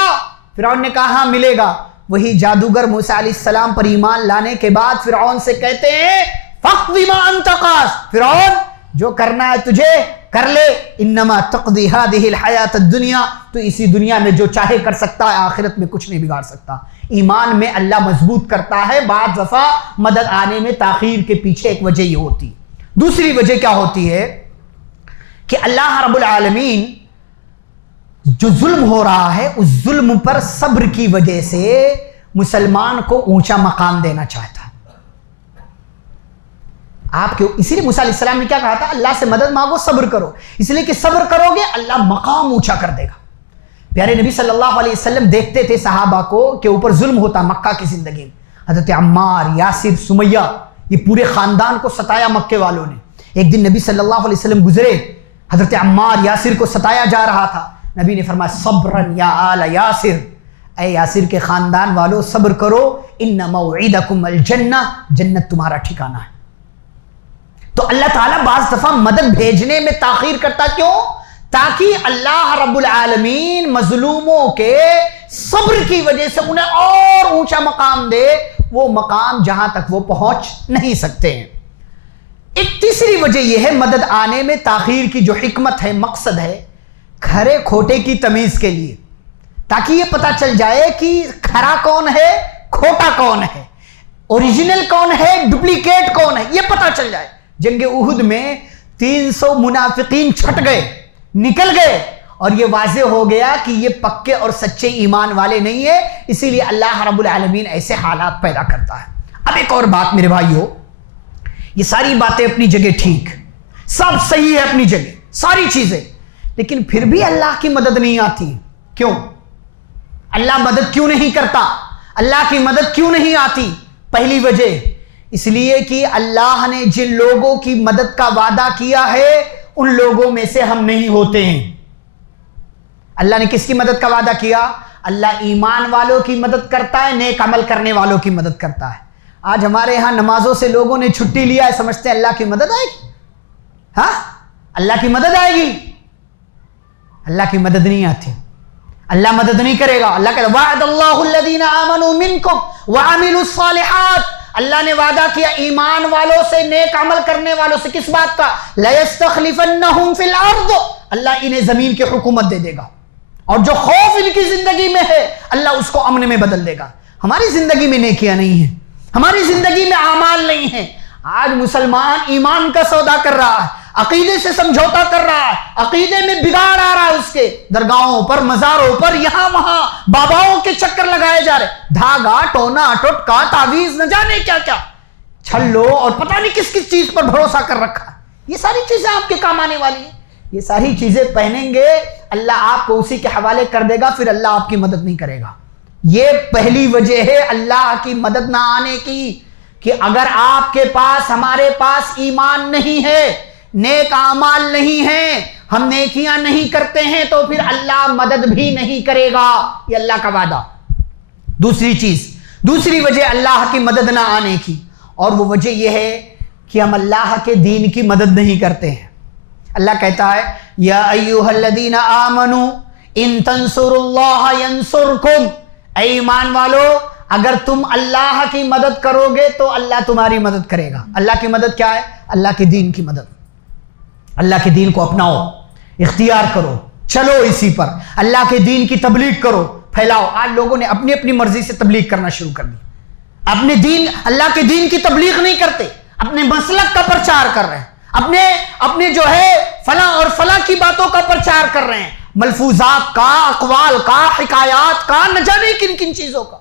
فرعون نے کہا ہاں ملے گا، وہی جادوگر موسیٰ علیہ السلام پر ایمان لانے کے بعد فرعون سے کہتے ہیں فَاقْضِ مَا أَنْتَ قَاضٍ، فرعون جو کرنا ہے تجھے کر لے، انما تقضی هذه الحیات الدنیا، تو اسی دنیا میں جو چاہے کر سکتا ہے، آخرت میں کچھ نہیں بگاڑ سکتا۔ ایمان میں اللہ مضبوط کرتا ہے، بعض دفعہ مدد آنے میں تاخیر کے پیچھے ایک وجہ یہ ہوتی۔ دوسری وجہ کیا ہوتی ہے کہ اللہ رب العالمین جو ظلم ہو رہا ہے اس ظلم پر صبر کی وجہ سے مسلمان کو اونچا مقام دینا چاہتا ہے۔ آپ کے اسی لیے موسیٰ علیہ السلام نے کیا کہا تھا؟ اللہ سے مدد مانگو، صبر کرو، اس لیے کہ صبر کرو گے اللہ مقام اونچا کر دے گا۔ پیارے نبی صلی اللہ علیہ وسلم دیکھتے تھے صحابہ کو کہ اوپر ظلم ہوتا مکہ کی زندگی میں، حضرت عمار، یاسر، سمیہ، یہ پورے خاندان کو ستایا مکے والوں نے۔ ایک دن نبی صلی اللہ علیہ وسلم گزرے، حضرت عمار، یاسر کو ستایا جا رہا تھا، نبی نے فرمایا صبرن یا آل یاسر، اے یاسر کے خاندان والو صبر کرو، ان موعدکم الجنہ، جنت تمہارا ٹھکانہ ہے۔ تو اللہ تعالیٰ بعض دفعہ مدد بھیجنے میں تاخیر کرتا، کیوں؟ تاکہ اللہ رب العالمین مظلوموں کے صبر کی وجہ سے انہیں اور اونچا مقام دے، وہ مقام جہاں تک وہ پہنچ نہیں سکتے ہیں۔ ایک تیسری وجہ یہ ہے مدد آنے میں تاخیر کی جو حکمت ہے، مقصد ہے کھرے کھوٹے کی تمیز کے لیے، تاکہ یہ پتا چل جائے کہ کھرا کون ہے، کھوٹا کون ہے، اوریجنل کون ہے، ڈپلیکیٹ کون ہے، یہ پتا چل جائے۔ جنگ احد میں 300 منافقین چھٹ گئے، نکل گئے، اور یہ واضح ہو گیا کہ یہ پکے اور سچے ایمان والے نہیں ہیں، اسی لیے اللہ رب العالمین ایسے حالات پیدا کرتا ہے۔ اب ایک اور بات میرے بھائیو، یہ ساری باتیں اپنی جگہ ٹھیک، سب صحیح ہے اپنی جگہ، ساری چیزیں، لیکن پھر بھی اللہ کی مدد نہیں آتی۔ کیوں؟ اللہ مدد کیوں نہیں کرتا؟ اللہ کی مدد کیوں نہیں آتی؟ پہلی وجہ اس لیے کہ اللہ نے جن لوگوں کی مدد کا وعدہ کیا ہے ان لوگوں میں سے ہم نہیں ہوتے ہیں۔ اللہ نے کس کی مدد کا وعدہ کیا؟ اللہ ایمان والوں کی مدد کرتا ہے، نیک عمل کرنے والوں کی مدد کرتا ہے۔ آج ہمارے ہاں نمازوں سے لوگوں نے چھٹی لیا ہے، سمجھتے ہیں اللہ کی مدد آئے گی۔ ہاں، اللہ کی مدد آئے گی؟ اللہ کی مدد نہیں آتی، اللہ مدد نہیں کرے گا۔ اللہ کہتا ہے وعد اللہ الذین آمنوا منکم وعملوا الصالحات، اللہ نے وعدہ کیا ایمان والوں سے، نیک عمل کرنے والوں سے، کس بات کا؟ لَيَسْتَخْلِفَنَّهُمْ فِي الْأَرْضِ، اللہ انہیں زمین کی حکومت دے دے گا، اور جو خوف ان کی زندگی میں ہے اللہ اس کو امن میں بدل دے گا۔ ہماری زندگی میں نیکیاں نہیں ہیں، ہماری زندگی میں اعمال نہیں ہیں۔ آج مسلمان ایمان کا سودا کر رہا ہے، عقیدے سے سمجھوتا کر رہا ہے، عقیدے میں بگاڑ آ رہا ہے، اس کے درگاہوں پر، مزاروں پر، یہاں وہاں باباؤں کے چکر لگائے جا رہے، دھاگا، ٹونا، ٹوٹکا، تعویذ، نہ جانے کیا کیا، چھلو اور پتہ نہیں کس کس چیز پر بھروسہ کر رکھا۔ یہ ساری چیزیں آپ کے کام آنے والی ہیں، یہ ساری چیزیں پہنیں گے اللہ آپ کو اسی کے حوالے کر دے گا، پھر اللہ آپ کی مدد نہیں کرے گا۔ یہ پہلی وجہ ہے اللہ کی مدد نہ آنے کی، کہ اگر آپ کے پاس، ہمارے پاس ایمان نہیں ہے، نیک اعمال نہیں ہیں، ہم نیکیاں نہیں کرتے ہیں، تو پھر اللہ مدد بھی نہیں کرے گا، یہ اللہ کا وعدہ۔ دوسری چیز، دوسری وجہ اللہ کی مدد نہ آنے کی، اور وہ وجہ یہ ہے کہ ہم اللہ کے دین کی مدد نہیں کرتے ہیں۔ اللہ کہتا ہے یا ایھا الذین آمنوا ان تنصروا اللہ ینصرکم، اے ایمان والو اگر تم اللہ کی مدد کرو گے تو اللہ تمہاری مدد کرے گا۔ اللہ کی مدد کیا ہے؟ اللہ کے دین کی مدد۔ اللہ کے دین کو اپناؤ، اختیار کرو، چلو اسی پر، اللہ کے دین کی تبلیغ کرو، پھیلاؤ۔ آج لوگوں نے اپنی اپنی مرضی سے تبلیغ کرنا شروع کر دی، اپنے دین، اللہ کے دین کی تبلیغ نہیں کرتے، اپنے مسلک کا پرچار کر رہے ہیں، اپنے جو ہے فلاں اور فلاں کی باتوں کا پرچار کر رہے ہیں، ملفوظات کا، اقوال کا، حکایات کا، نہ جانے کن کن چیزوں کا۔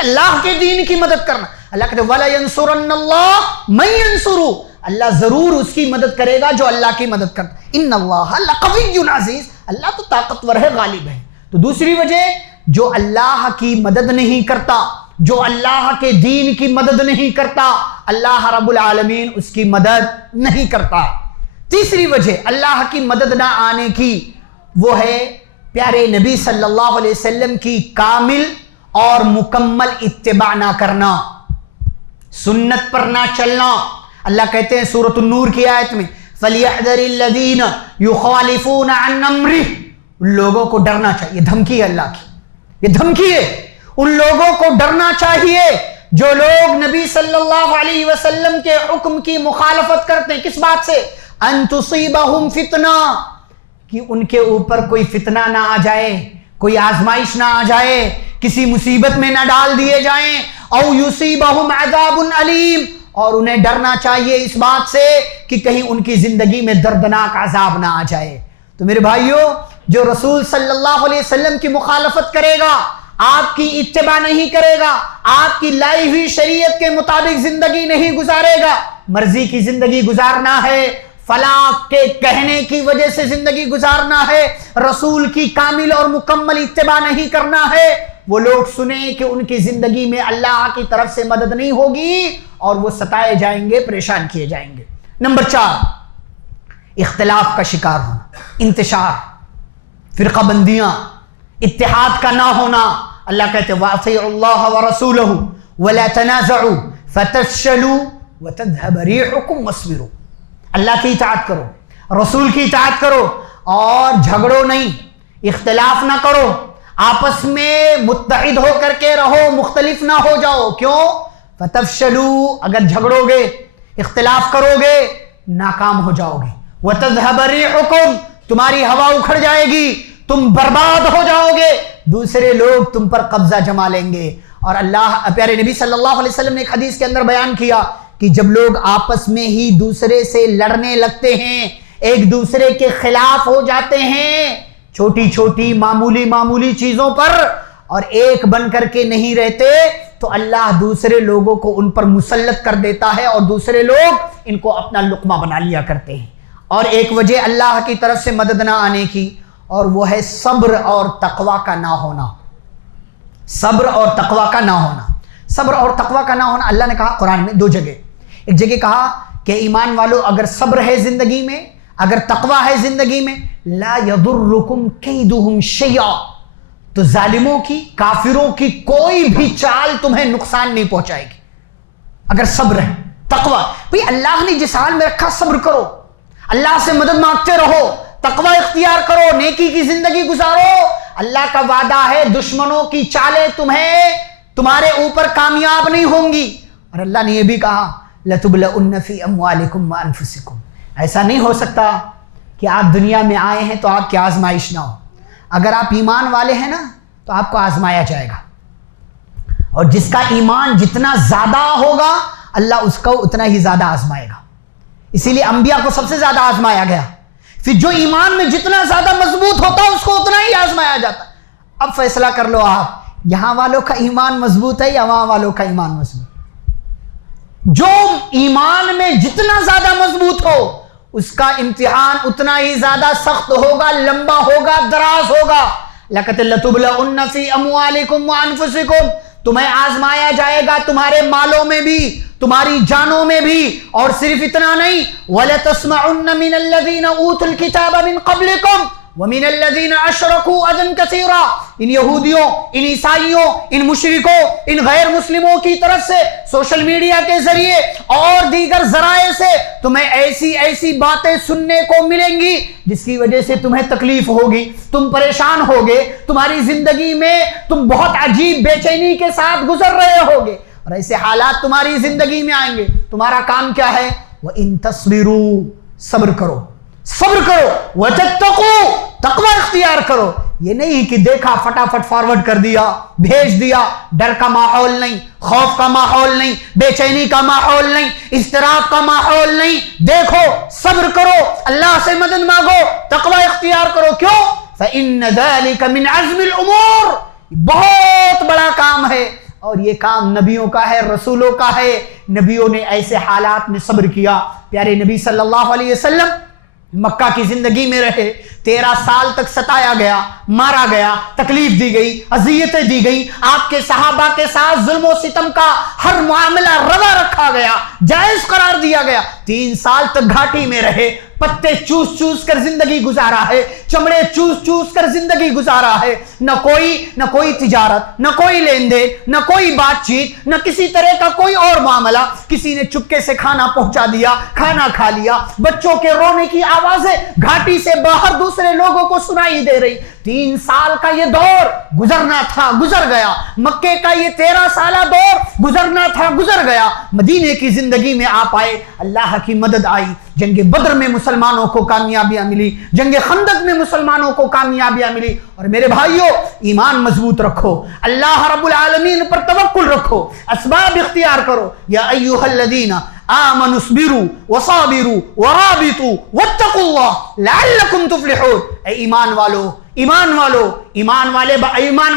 اللہ کے دین کی مدد کرنا، اللہ کہتے ہیں وَلَيَنْصُرَنَّ اللَّهُ مَن يَنْصُرُهُ، اللہ ضرور اس کی مدد کرے گا جو اللہ کی مدد کرتا ہے۔ ان اللہ لقوی عزیز، اللہ تو طاقتور ہے، غالب ہے۔ تو دوسری وجہ، جو اللہ کی مدد نہیں کرتا، جو اللہ کے دین کی مدد نہیں کرتا، اللہ رب العالمین اس کی مدد نہیں کرتا۔ تیسری وجہ اللہ کی مدد نہ آنے کی، وہ ہے پیارے نبی صلی اللہ علیہ وسلم کی کامل اور مکمل اتباع نہ کرنا، سنت پر نہ چلنا۔ اللہ کہتے ہیں سورۃ النور کی آیت میں فَلْيَحْذَرِ الَّذِينَ يُخَالِفُونَ عَنْ أَمْرِهِ، ان لوگوں کو ڈرنا چاہیے، یہ دھمکی ہے اللہ کی، یہ دھمکی ہے۔ ان لوگوں کو ڈرنا چاہیے جو لوگ نبی صلی اللہ علیہ وسلم کے حکم کی مخالفت کرتے ہیں. کس بات سے؟ ان تصیبہم فتنہ، کہ ان کے اوپر کوئی فتنہ نہ آ جائے، کوئی آزمائش نہ آ جائے، کسی مصیبت میں نہ ڈال دیے جائیں. او یصیبہم عذاب علیم، اور انہیں ڈرنا چاہیے اس بات سے کہ کہیں ان کی زندگی میں دردناک عذاب نہ آ جائے. تو میرے بھائیوں، جو رسول صلی اللہ علیہ وسلم کی مخالفت کرے گا، آپ کی اتباع نہیں کرے گا، آپ کی لائی ہوئی شریعت کے مطابق زندگی نہیں گزارے گا، مرضی کی زندگی گزارنا ہے، فلاح کے کہنے کی وجہ سے زندگی گزارنا ہے، رسول کی کامل اور مکمل اتباع نہیں کرنا ہے، وہ لوگ سنیں کہ ان کی زندگی میں اللہ کی طرف سے مدد نہیں ہوگی اور وہ ستائے جائیں گے، پریشان کیے جائیں گے. نمبر 4، اختلاف کا شکار ہونا، انتشار، فرقہ بندیاں، اتحاد کا نہ ہونا. اللہ کہتے ہیں وَأَطِيعُوا اللَّهَ وَرَسُولَهُ وَلَا تَنَازَعُوا فَتَفْشَلُوا وَتَذْهَبَ رِيحُكُمْ وَاصْبِرُوا. اللہ کی اطاعت کرو، رسول کی اطاعت کرو، اور جھگڑو نہیں، اختلاف نہ کرو، آپس میں متحد ہو کر کے رہو، مختلف نہ ہو جاؤ. کیوں؟ فَتَفْشَلُوا، اگر جھگڑو گے، اختلاف کرو گے، ناکام ہو جاؤ گے. وَتَذْهَبَ رِيحُكُمْ، تمہاری ہوا اکھڑ جائے گی، تم برباد ہو جاؤ گے، دوسرے لوگ تم پر قبضہ جما لیں گے. اور اللہ پیارے نبی صلی اللہ علیہ وسلم نے ایک حدیث کے اندر بیان کیا کہ جب لوگ آپس میں ہی دوسرے سے لڑنے لگتے ہیں، ایک دوسرے کے خلاف ہو جاتے ہیں، چھوٹی چھوٹی معمولی چیزوں پر، اور ایک بن کر کے نہیں رہتے، تو اللہ دوسرے لوگوں کو ان پر مسلط کر دیتا ہے اور دوسرے لوگ ان کو اپنا لقمہ بنا لیا کرتے ہیں. اور ایک وجہ اللہ کی طرف سے مدد نہ آنے کی، اور وہ ہے صبر اور تقوی کا نہ ہونا. صبر اور تقوی کا نہ ہونا. صبر اور تقوی کا نہ ہونا، اللہ نے کہا قرآن میں 2 جگہ. ایک جگہ کہا کہ ایمان والو اگر صبر ہے زندگی میں، اگر تقوی ہے زندگی میں، لا یضرکم کیدہم شیئا، تو ظالموں کی، کافروں کی کوئی بھی چال تمہیں نقصان نہیں پہنچائے گی اگر صبر ہے. تقوی، بھئی اللہ نے جس حال میں رکھا صبر کرو، اللہ سے مدد مانگتے رہو، تقوی اختیار کرو، نیکی کی زندگی گزارو. اللہ کا وعدہ ہے دشمنوں کی چالیں تمہارے اوپر کامیاب نہیں ہوں گی. اور اللہ نے یہ بھی کہا لَتُبْلَؤُنَّ فِي أَمْوَالِكُمْ وَأَنفُسِكُمْ، ایسا نہیں ہو سکتا کہ آپ دنیا میں آئے ہیں تو آپ کی آزمائش نہ ہو. اگر آپ ایمان والے ہیں نا تو آپ کو آزمایا جائے گا، اور جس کا ایمان جتنا زیادہ ہوگا اللہ اس کو اتنا ہی زیادہ آزمائے گا. اسی لیے انبیاء کو سب سے زیادہ آزمایا گیا. پھر جو ایمان میں جتنا زیادہ مضبوط ہوتا ہے اس کو اتنا ہی آزمایا جاتا. اب فیصلہ کر لو آپ، یہاں والوں کا ایمان مضبوط ہے یا وہاں والوں کا ایمان مضبوط؟ جو ایمان میں جتنا زیادہ مضبوط ہو اس کا امتحان اتنا ہی زیادہ سخت ہوگا، لمبا ہوگا، دراز ہوگا. لَقَدْ لَتُبْلَؤُنَّ فِي أَمْوَالِكُمْ وَأَنفُسِكُمْ، تمہیں آزمایا جائے گا تمہارے مالوں میں بھی، تمہاری جانوں میں بھی. اور صرف اتنا نہیں، وَلَتَسْمَعُنَّ مِنَ الَّذِينَ أُوتُوا الْكِتَابَ مِنْ قَبْلِكُمْ وَمِنَ الَّذِينَ أَشْرَكُوا أَذًى كَثِيرًا، ان یہودیوں، ان عیسائیوں، ان مشرکوں، ان غیر مسلموں کی طرف سے سوشل میڈیا کے ذریعے اور دیگر ذرائع سے تمہیں ایسی باتیں سننے کو ملیں گی جس کی وجہ سے تمہیں تکلیف ہوگی، تم پریشان ہوگے، تمہاری زندگی میں تم بہت عجیب بے چینی کے ساتھ گزر رہے ہوگے، اور ایسے حالات تمہاری زندگی میں آئیں گے. تمہارا کام کیا ہے؟ وَإِن تَصْبِرُوا، صبر کرو، صبر کرو، وَتَتَّقُوا، تقوی اختیار کرو. یہ نہیں کہ دیکھا فٹافٹ فارورڈ کر دیا، بھیج دیا، ڈر کا ماحول نہیں، خوف کا ماحول نہیں، بے چینی کا ماحول نہیں، اضطراب کا ماحول نہیں. دیکھو، صبر کرو، اللہ سے مدد مانگو، تقوی اختیار کرو. کیوں؟ فَإِنَّ ذَلِكَ مِنْ عَزْمِ الْأُمُورِ، بہت بڑا کام ہے، اور یہ کام نبیوں کا ہے، رسولوں کا ہے. نبیوں نے ایسے حالات میں صبر کیا. پیارے نبی صلی اللہ علیہ وسلم مکہ کی زندگی میں رہے، 13 سال تک ستایا گیا، مارا گیا، تکلیف دی گئی، اذیتیں دی گئی. آپ کے صحابہ کے ساتھ ظلم و ستم کا ہر معاملہ روا رکھا گیا، جائز قرار دیا گیا. 3 سال تک گھاٹی میں رہے، پتے چوس چوس کر زندگی گزارا ہے، چمڑے چوس چوس کر زندگی گزارا ہے، نہ کوئی تجارت، نہ کوئی لین دین، نہ کوئی بات چیت، نہ کسی طرح کا کوئی اور معاملہ۔ کسی نے چپکے سے کھانا پہنچا دیا، کھانا کھا لیا، بچوں کے رونے کی آوازیں گھاٹی سے باہر دوسرے لوگوں کو سنائی دے رہی۔ 3 سال کا یہ دور گزرنا تھا، گزر گیا۔ مکے کا یہ 13 سالہ دور گزرنا تھا، گزر گیا۔ مدینے کی زندگی میں آپ آئے، اللہ کی مدد آئی، جنگ بدر میں مسلمانوں کو کامیابیاں ملی، جنگ خندق میں مسلمانوں کو کامیابیاں ملی۔ اور میرے بھائیوں، ایمان مضبوط رکھو، اللہ رب العالمین پر توکل رکھو، اسباب اختیار کرو۔ یا ایھا الذین آمنوا اصبروا وصابروا ورابطوا واتقوا اللہ لعلکم تفلحون۔ اے ایمان والو، ایمان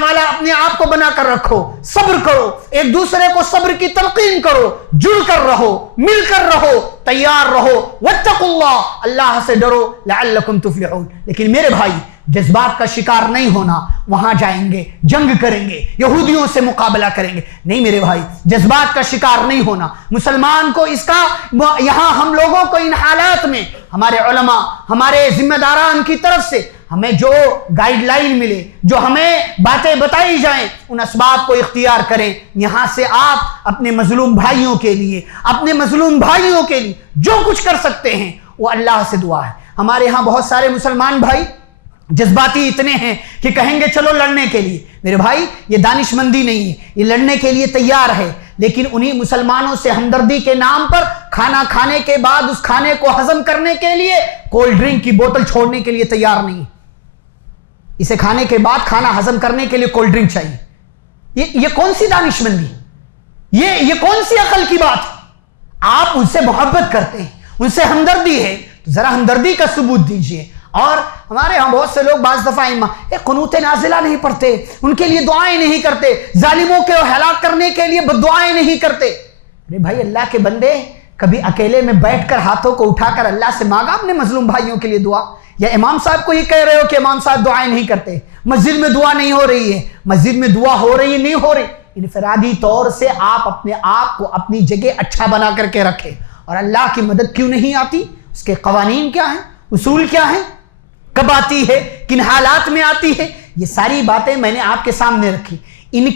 والا اپنے آپ کو بنا کر رکھو، صبر کرو، ایک دوسرے کو صبر کی تلقین کرو، جڑ کر رہو، مل کر رہو، تیار رہو، واتقوا اللہ، اللہ سے ڈرو، لعلکم تفلحون۔ لیکن میرے بھائی، جذبات کا شکار نہیں ہونا، وہاں جائیں گے، جنگ کریں گے، یہودیوں سے مقابلہ کریں گے، نہیں میرے بھائی، جذبات کا شکار نہیں ہونا۔ مسلمان کو اس کا یہاں ہم لوگوں کو ان حالات میں ہمارے علماء، ہمارے ذمہ داران کی طرف سے ہمیں جو گائیڈ لائن ملے، جو ہمیں باتیں بتائی جائیں، ان اسباب کو اختیار کریں۔ یہاں سے آپ اپنے مظلوم بھائیوں کے لیے جو کچھ کر سکتے ہیں وہ اللہ سے دعا ہے۔ ہمارے ہاں بہت سارے مسلمان بھائی جذباتی اتنے ہیں کہ کہیں گے چلو لڑنے کے لیے۔ میرے بھائی، یہ دانش مندی نہیں ہے، یہ لڑنے کے لیے تیار ہے، لیکن انہی مسلمانوں سے ہمدردی کے نام پر کھانا کھانے کے بعد اس کھانے کو ہضم کرنے کے لیے کولڈ ڈرنک کی بوتل چھوڑنے کے لیے تیار نہیں۔ اسے کھانے کے بعد کھانا ہضم کرنے کے لیے کولڈ ڈرنک چاہیے۔ یہ کون سی دانش مندی، یہ کون سی عقل کی بات؟ آپ ان سے محبت کرتے ہیں، ان سے ہمدردی ہے، تو ذرا ہمدردی کا ثبوت دیجئے۔ اور ہمارے ہاں بہت سے لوگ بعض دفعہ قنوت نازلہ نہیں پڑھتے، ان کے لیے دعائیں نہیں کرتے، ظالموں کے ہلاک کرنے کے لیے دعائیں نہیں کرتے۔ ارے بھائی، اللہ کے بندے، کبھی اکیلے میں بیٹھ کر ہاتھوں کو اٹھا کر اللہ سے مانگا اپنے مظلوم بھائیوں کے لیے دعا؟ یا امام صاحب کو ہی کہہ رہے ہو کہ امام صاحب دعائیں نہیں کرتے، مسجد میں دعا نہیں ہو رہی ہے، مسجد میں دعا ہو رہی ہے نہیں ہو رہی؟ انفرادی طور سے آپ اپنے آپ کو اپنی جگہ اچھا بنا کر کے رکھیں۔ اور اللہ کی مدد کیوں نہیں آتی؟ اس کے قوانین کیا ہیں، اصول کیا ہیں، کب آتی ہے، کن حالات میں آتی ہے؟ یہ ساری باتیں میں نے آپ کے سامنے رکھی۔ ان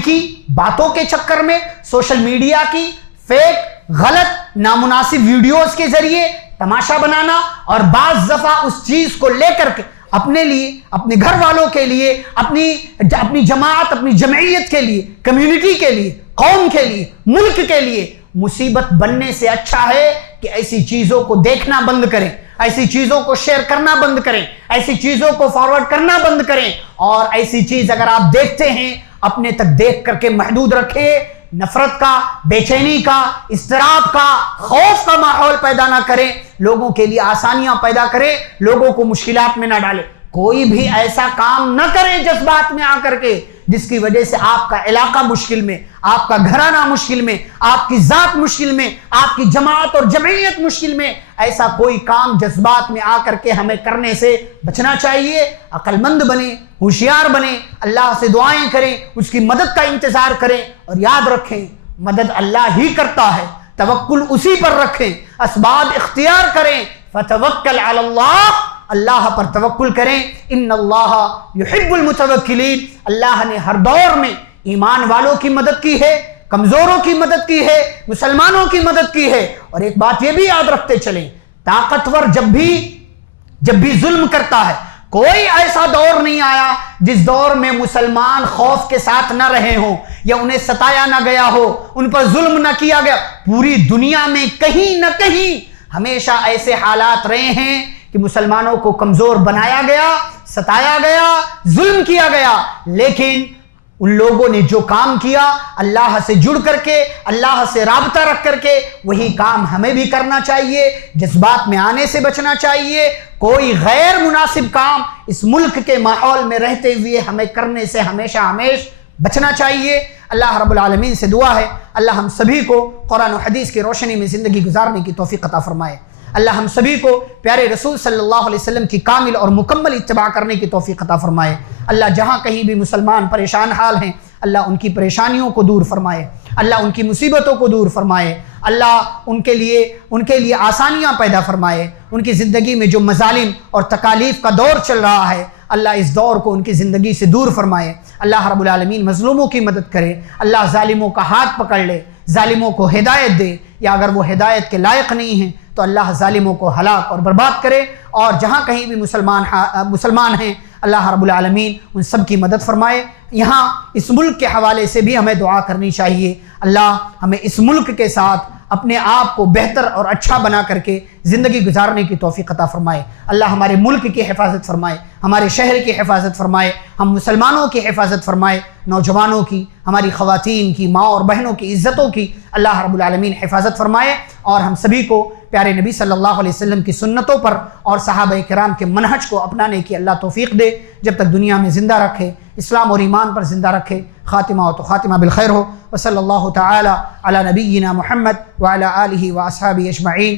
کی باتوں کے چکر میں سوشل میڈیا کی فیک، غلط، نامناسب ویڈیوز کے ذریعے تماشا بنانا، اور بعض دفعہ اس چیز کو لے کر کے اپنے لیے، اپنے گھر والوں کے لیے، اپنی جماعت، اپنی جمعیت کے لیے، کمیونٹی کے لیے، قوم کے لیے، ملک کے لیے مصیبت بننے سے اچھا ہے کہ ایسی چیزوں کو دیکھنا بند کریں، ایسی چیزوں کو شیئر کرنا بند کریں، ایسی چیزوں کو فارورڈ کرنا بند کریں۔ اور ایسی چیز اگر آپ دیکھتے ہیں، اپنے تک دیکھ کر کے محدود رکھیں، نفرت کا، بے چینی کا، اضطراب کا، خوف کا ماحول پیدا نہ کریں، لوگوں کے لیے آسانیاں پیدا کریں، لوگوں کو مشکلات میں نہ ڈالیں۔ کوئی بھی ایسا کام نہ کریں جذبات میں آ کر کے جس کی وجہ سے آپ کا علاقہ مشکل میں، آپ کا گھرانہ مشکل میں، آپ کی ذات مشکل میں، آپ کی جماعت اور جمعیت مشکل میں۔ ایسا کوئی کام جذبات میں آ کر کے ہمیں کرنے سے بچنا چاہیے۔ عقل مند بنیں، ہوشیار بنیں، اللہ سے دعائیں کریں، اس کی مدد کا انتظار کریں، اور یاد رکھیں مدد اللہ ہی کرتا ہے، توکل اسی پر رکھیں، اسباب اختیار کریں۔ فتوکل علی اللہ، اللہ پر توکل کریں، ان اللہ یحب المتوکلین۔ اللہ نے ہر دور میں ایمان والوں کی مدد کی ہے، کمزوروں کی مدد کی ہے، مسلمانوں کی مدد کی ہے۔ اور ایک بات یہ بھی یاد رکھتے چلیں، طاقتور جب بھی ظلم کرتا ہے، کوئی ایسا دور نہیں آیا جس دور میں مسلمان خوف کے ساتھ نہ رہے ہوں، یا انہیں ستایا نہ گیا ہو، ان پر ظلم نہ کیا گیا۔ پوری دنیا میں کہیں نہ کہیں ہمیشہ ایسے حالات رہے ہیں کہ مسلمانوں کو کمزور بنایا گیا، ستایا گیا، ظلم کیا گیا، لیکن ان لوگوں نے جو کام کیا اللہ سے جڑ کر کے، اللہ سے رابطہ رکھ کر کے، وہی کام ہمیں بھی کرنا چاہیے۔ جذبات میں آنے سے بچنا چاہیے، کوئی غیر مناسب کام اس ملک کے ماحول میں رہتے ہوئے ہمیں کرنے سے ہمیشہ بچنا چاہیے۔ اللہ رب العالمین سے دعا ہے اللہ ہم سبھی کو قرآن و حدیث کی روشنی میں زندگی گزارنے کی توفیق عطا فرمائے۔ اللہ ہم سبھی کو پیارے رسول صلی اللہ علیہ وسلم کی کامل اور مکمل اتباع کرنے کی توفیق عطا فرمائے۔ اللہ جہاں کہیں بھی مسلمان پریشان حال ہیں، اللہ ان کی پریشانیوں کو دور فرمائے۔ اللہ ان کی مصیبتوں کو دور فرمائے، اللہ ان کے لیے آسانیاں پیدا فرمائے، ان کی زندگی میں جو مظالم اور تکالیف کا دور چل رہا ہے اللہ اس دور کو ان کی زندگی سے دور فرمائے، اللہ رب العالمین مظلوموں کی مدد کرے، اللہ ظالموں کا ہاتھ پکڑ لے، ظالموں کو ہدایت دے، یا اگر وہ ہدایت کے لائق نہیں ہیں تو اللہ ظالموں کو ہلاک اور برباد کرے، اور جہاں کہیں بھی مسلمان ہیں اللہ رب العالمین ان سب کی مدد فرمائے۔ یہاں اس ملک کے حوالے سے بھی ہمیں دعا کرنی چاہیے، اللہ ہمیں اس ملک کے ساتھ اپنے آپ کو بہتر اور اچھا بنا کر کے زندگی گزارنے کی توفیق عطا فرمائے، اللہ ہمارے ملک کی حفاظت فرمائے، ہمارے شہر کی حفاظت فرمائے، ہم مسلمانوں کی حفاظت فرمائے، نوجوانوں کی، ہماری خواتین کی، ماں اور بہنوں کی عزتوں کی اللہ رب العالمین حفاظت فرمائے، اور ہم سبھی کو پیارے نبی صلی اللہ علیہ وسلم کی سنتوں پر اور صحابہ کرام کے منہج کو اپنانے کی اللہ توفیق دے، جب تک دنیا میں زندہ رکھے، اسلام اور ایمان پر زندہ رکھے، خاتمہ ہو تو خاتمہ بالخیر ہو، وصلی اللہ تعالی علی نبینا محمد وعلی آلہ واصحابہ اجمعین۔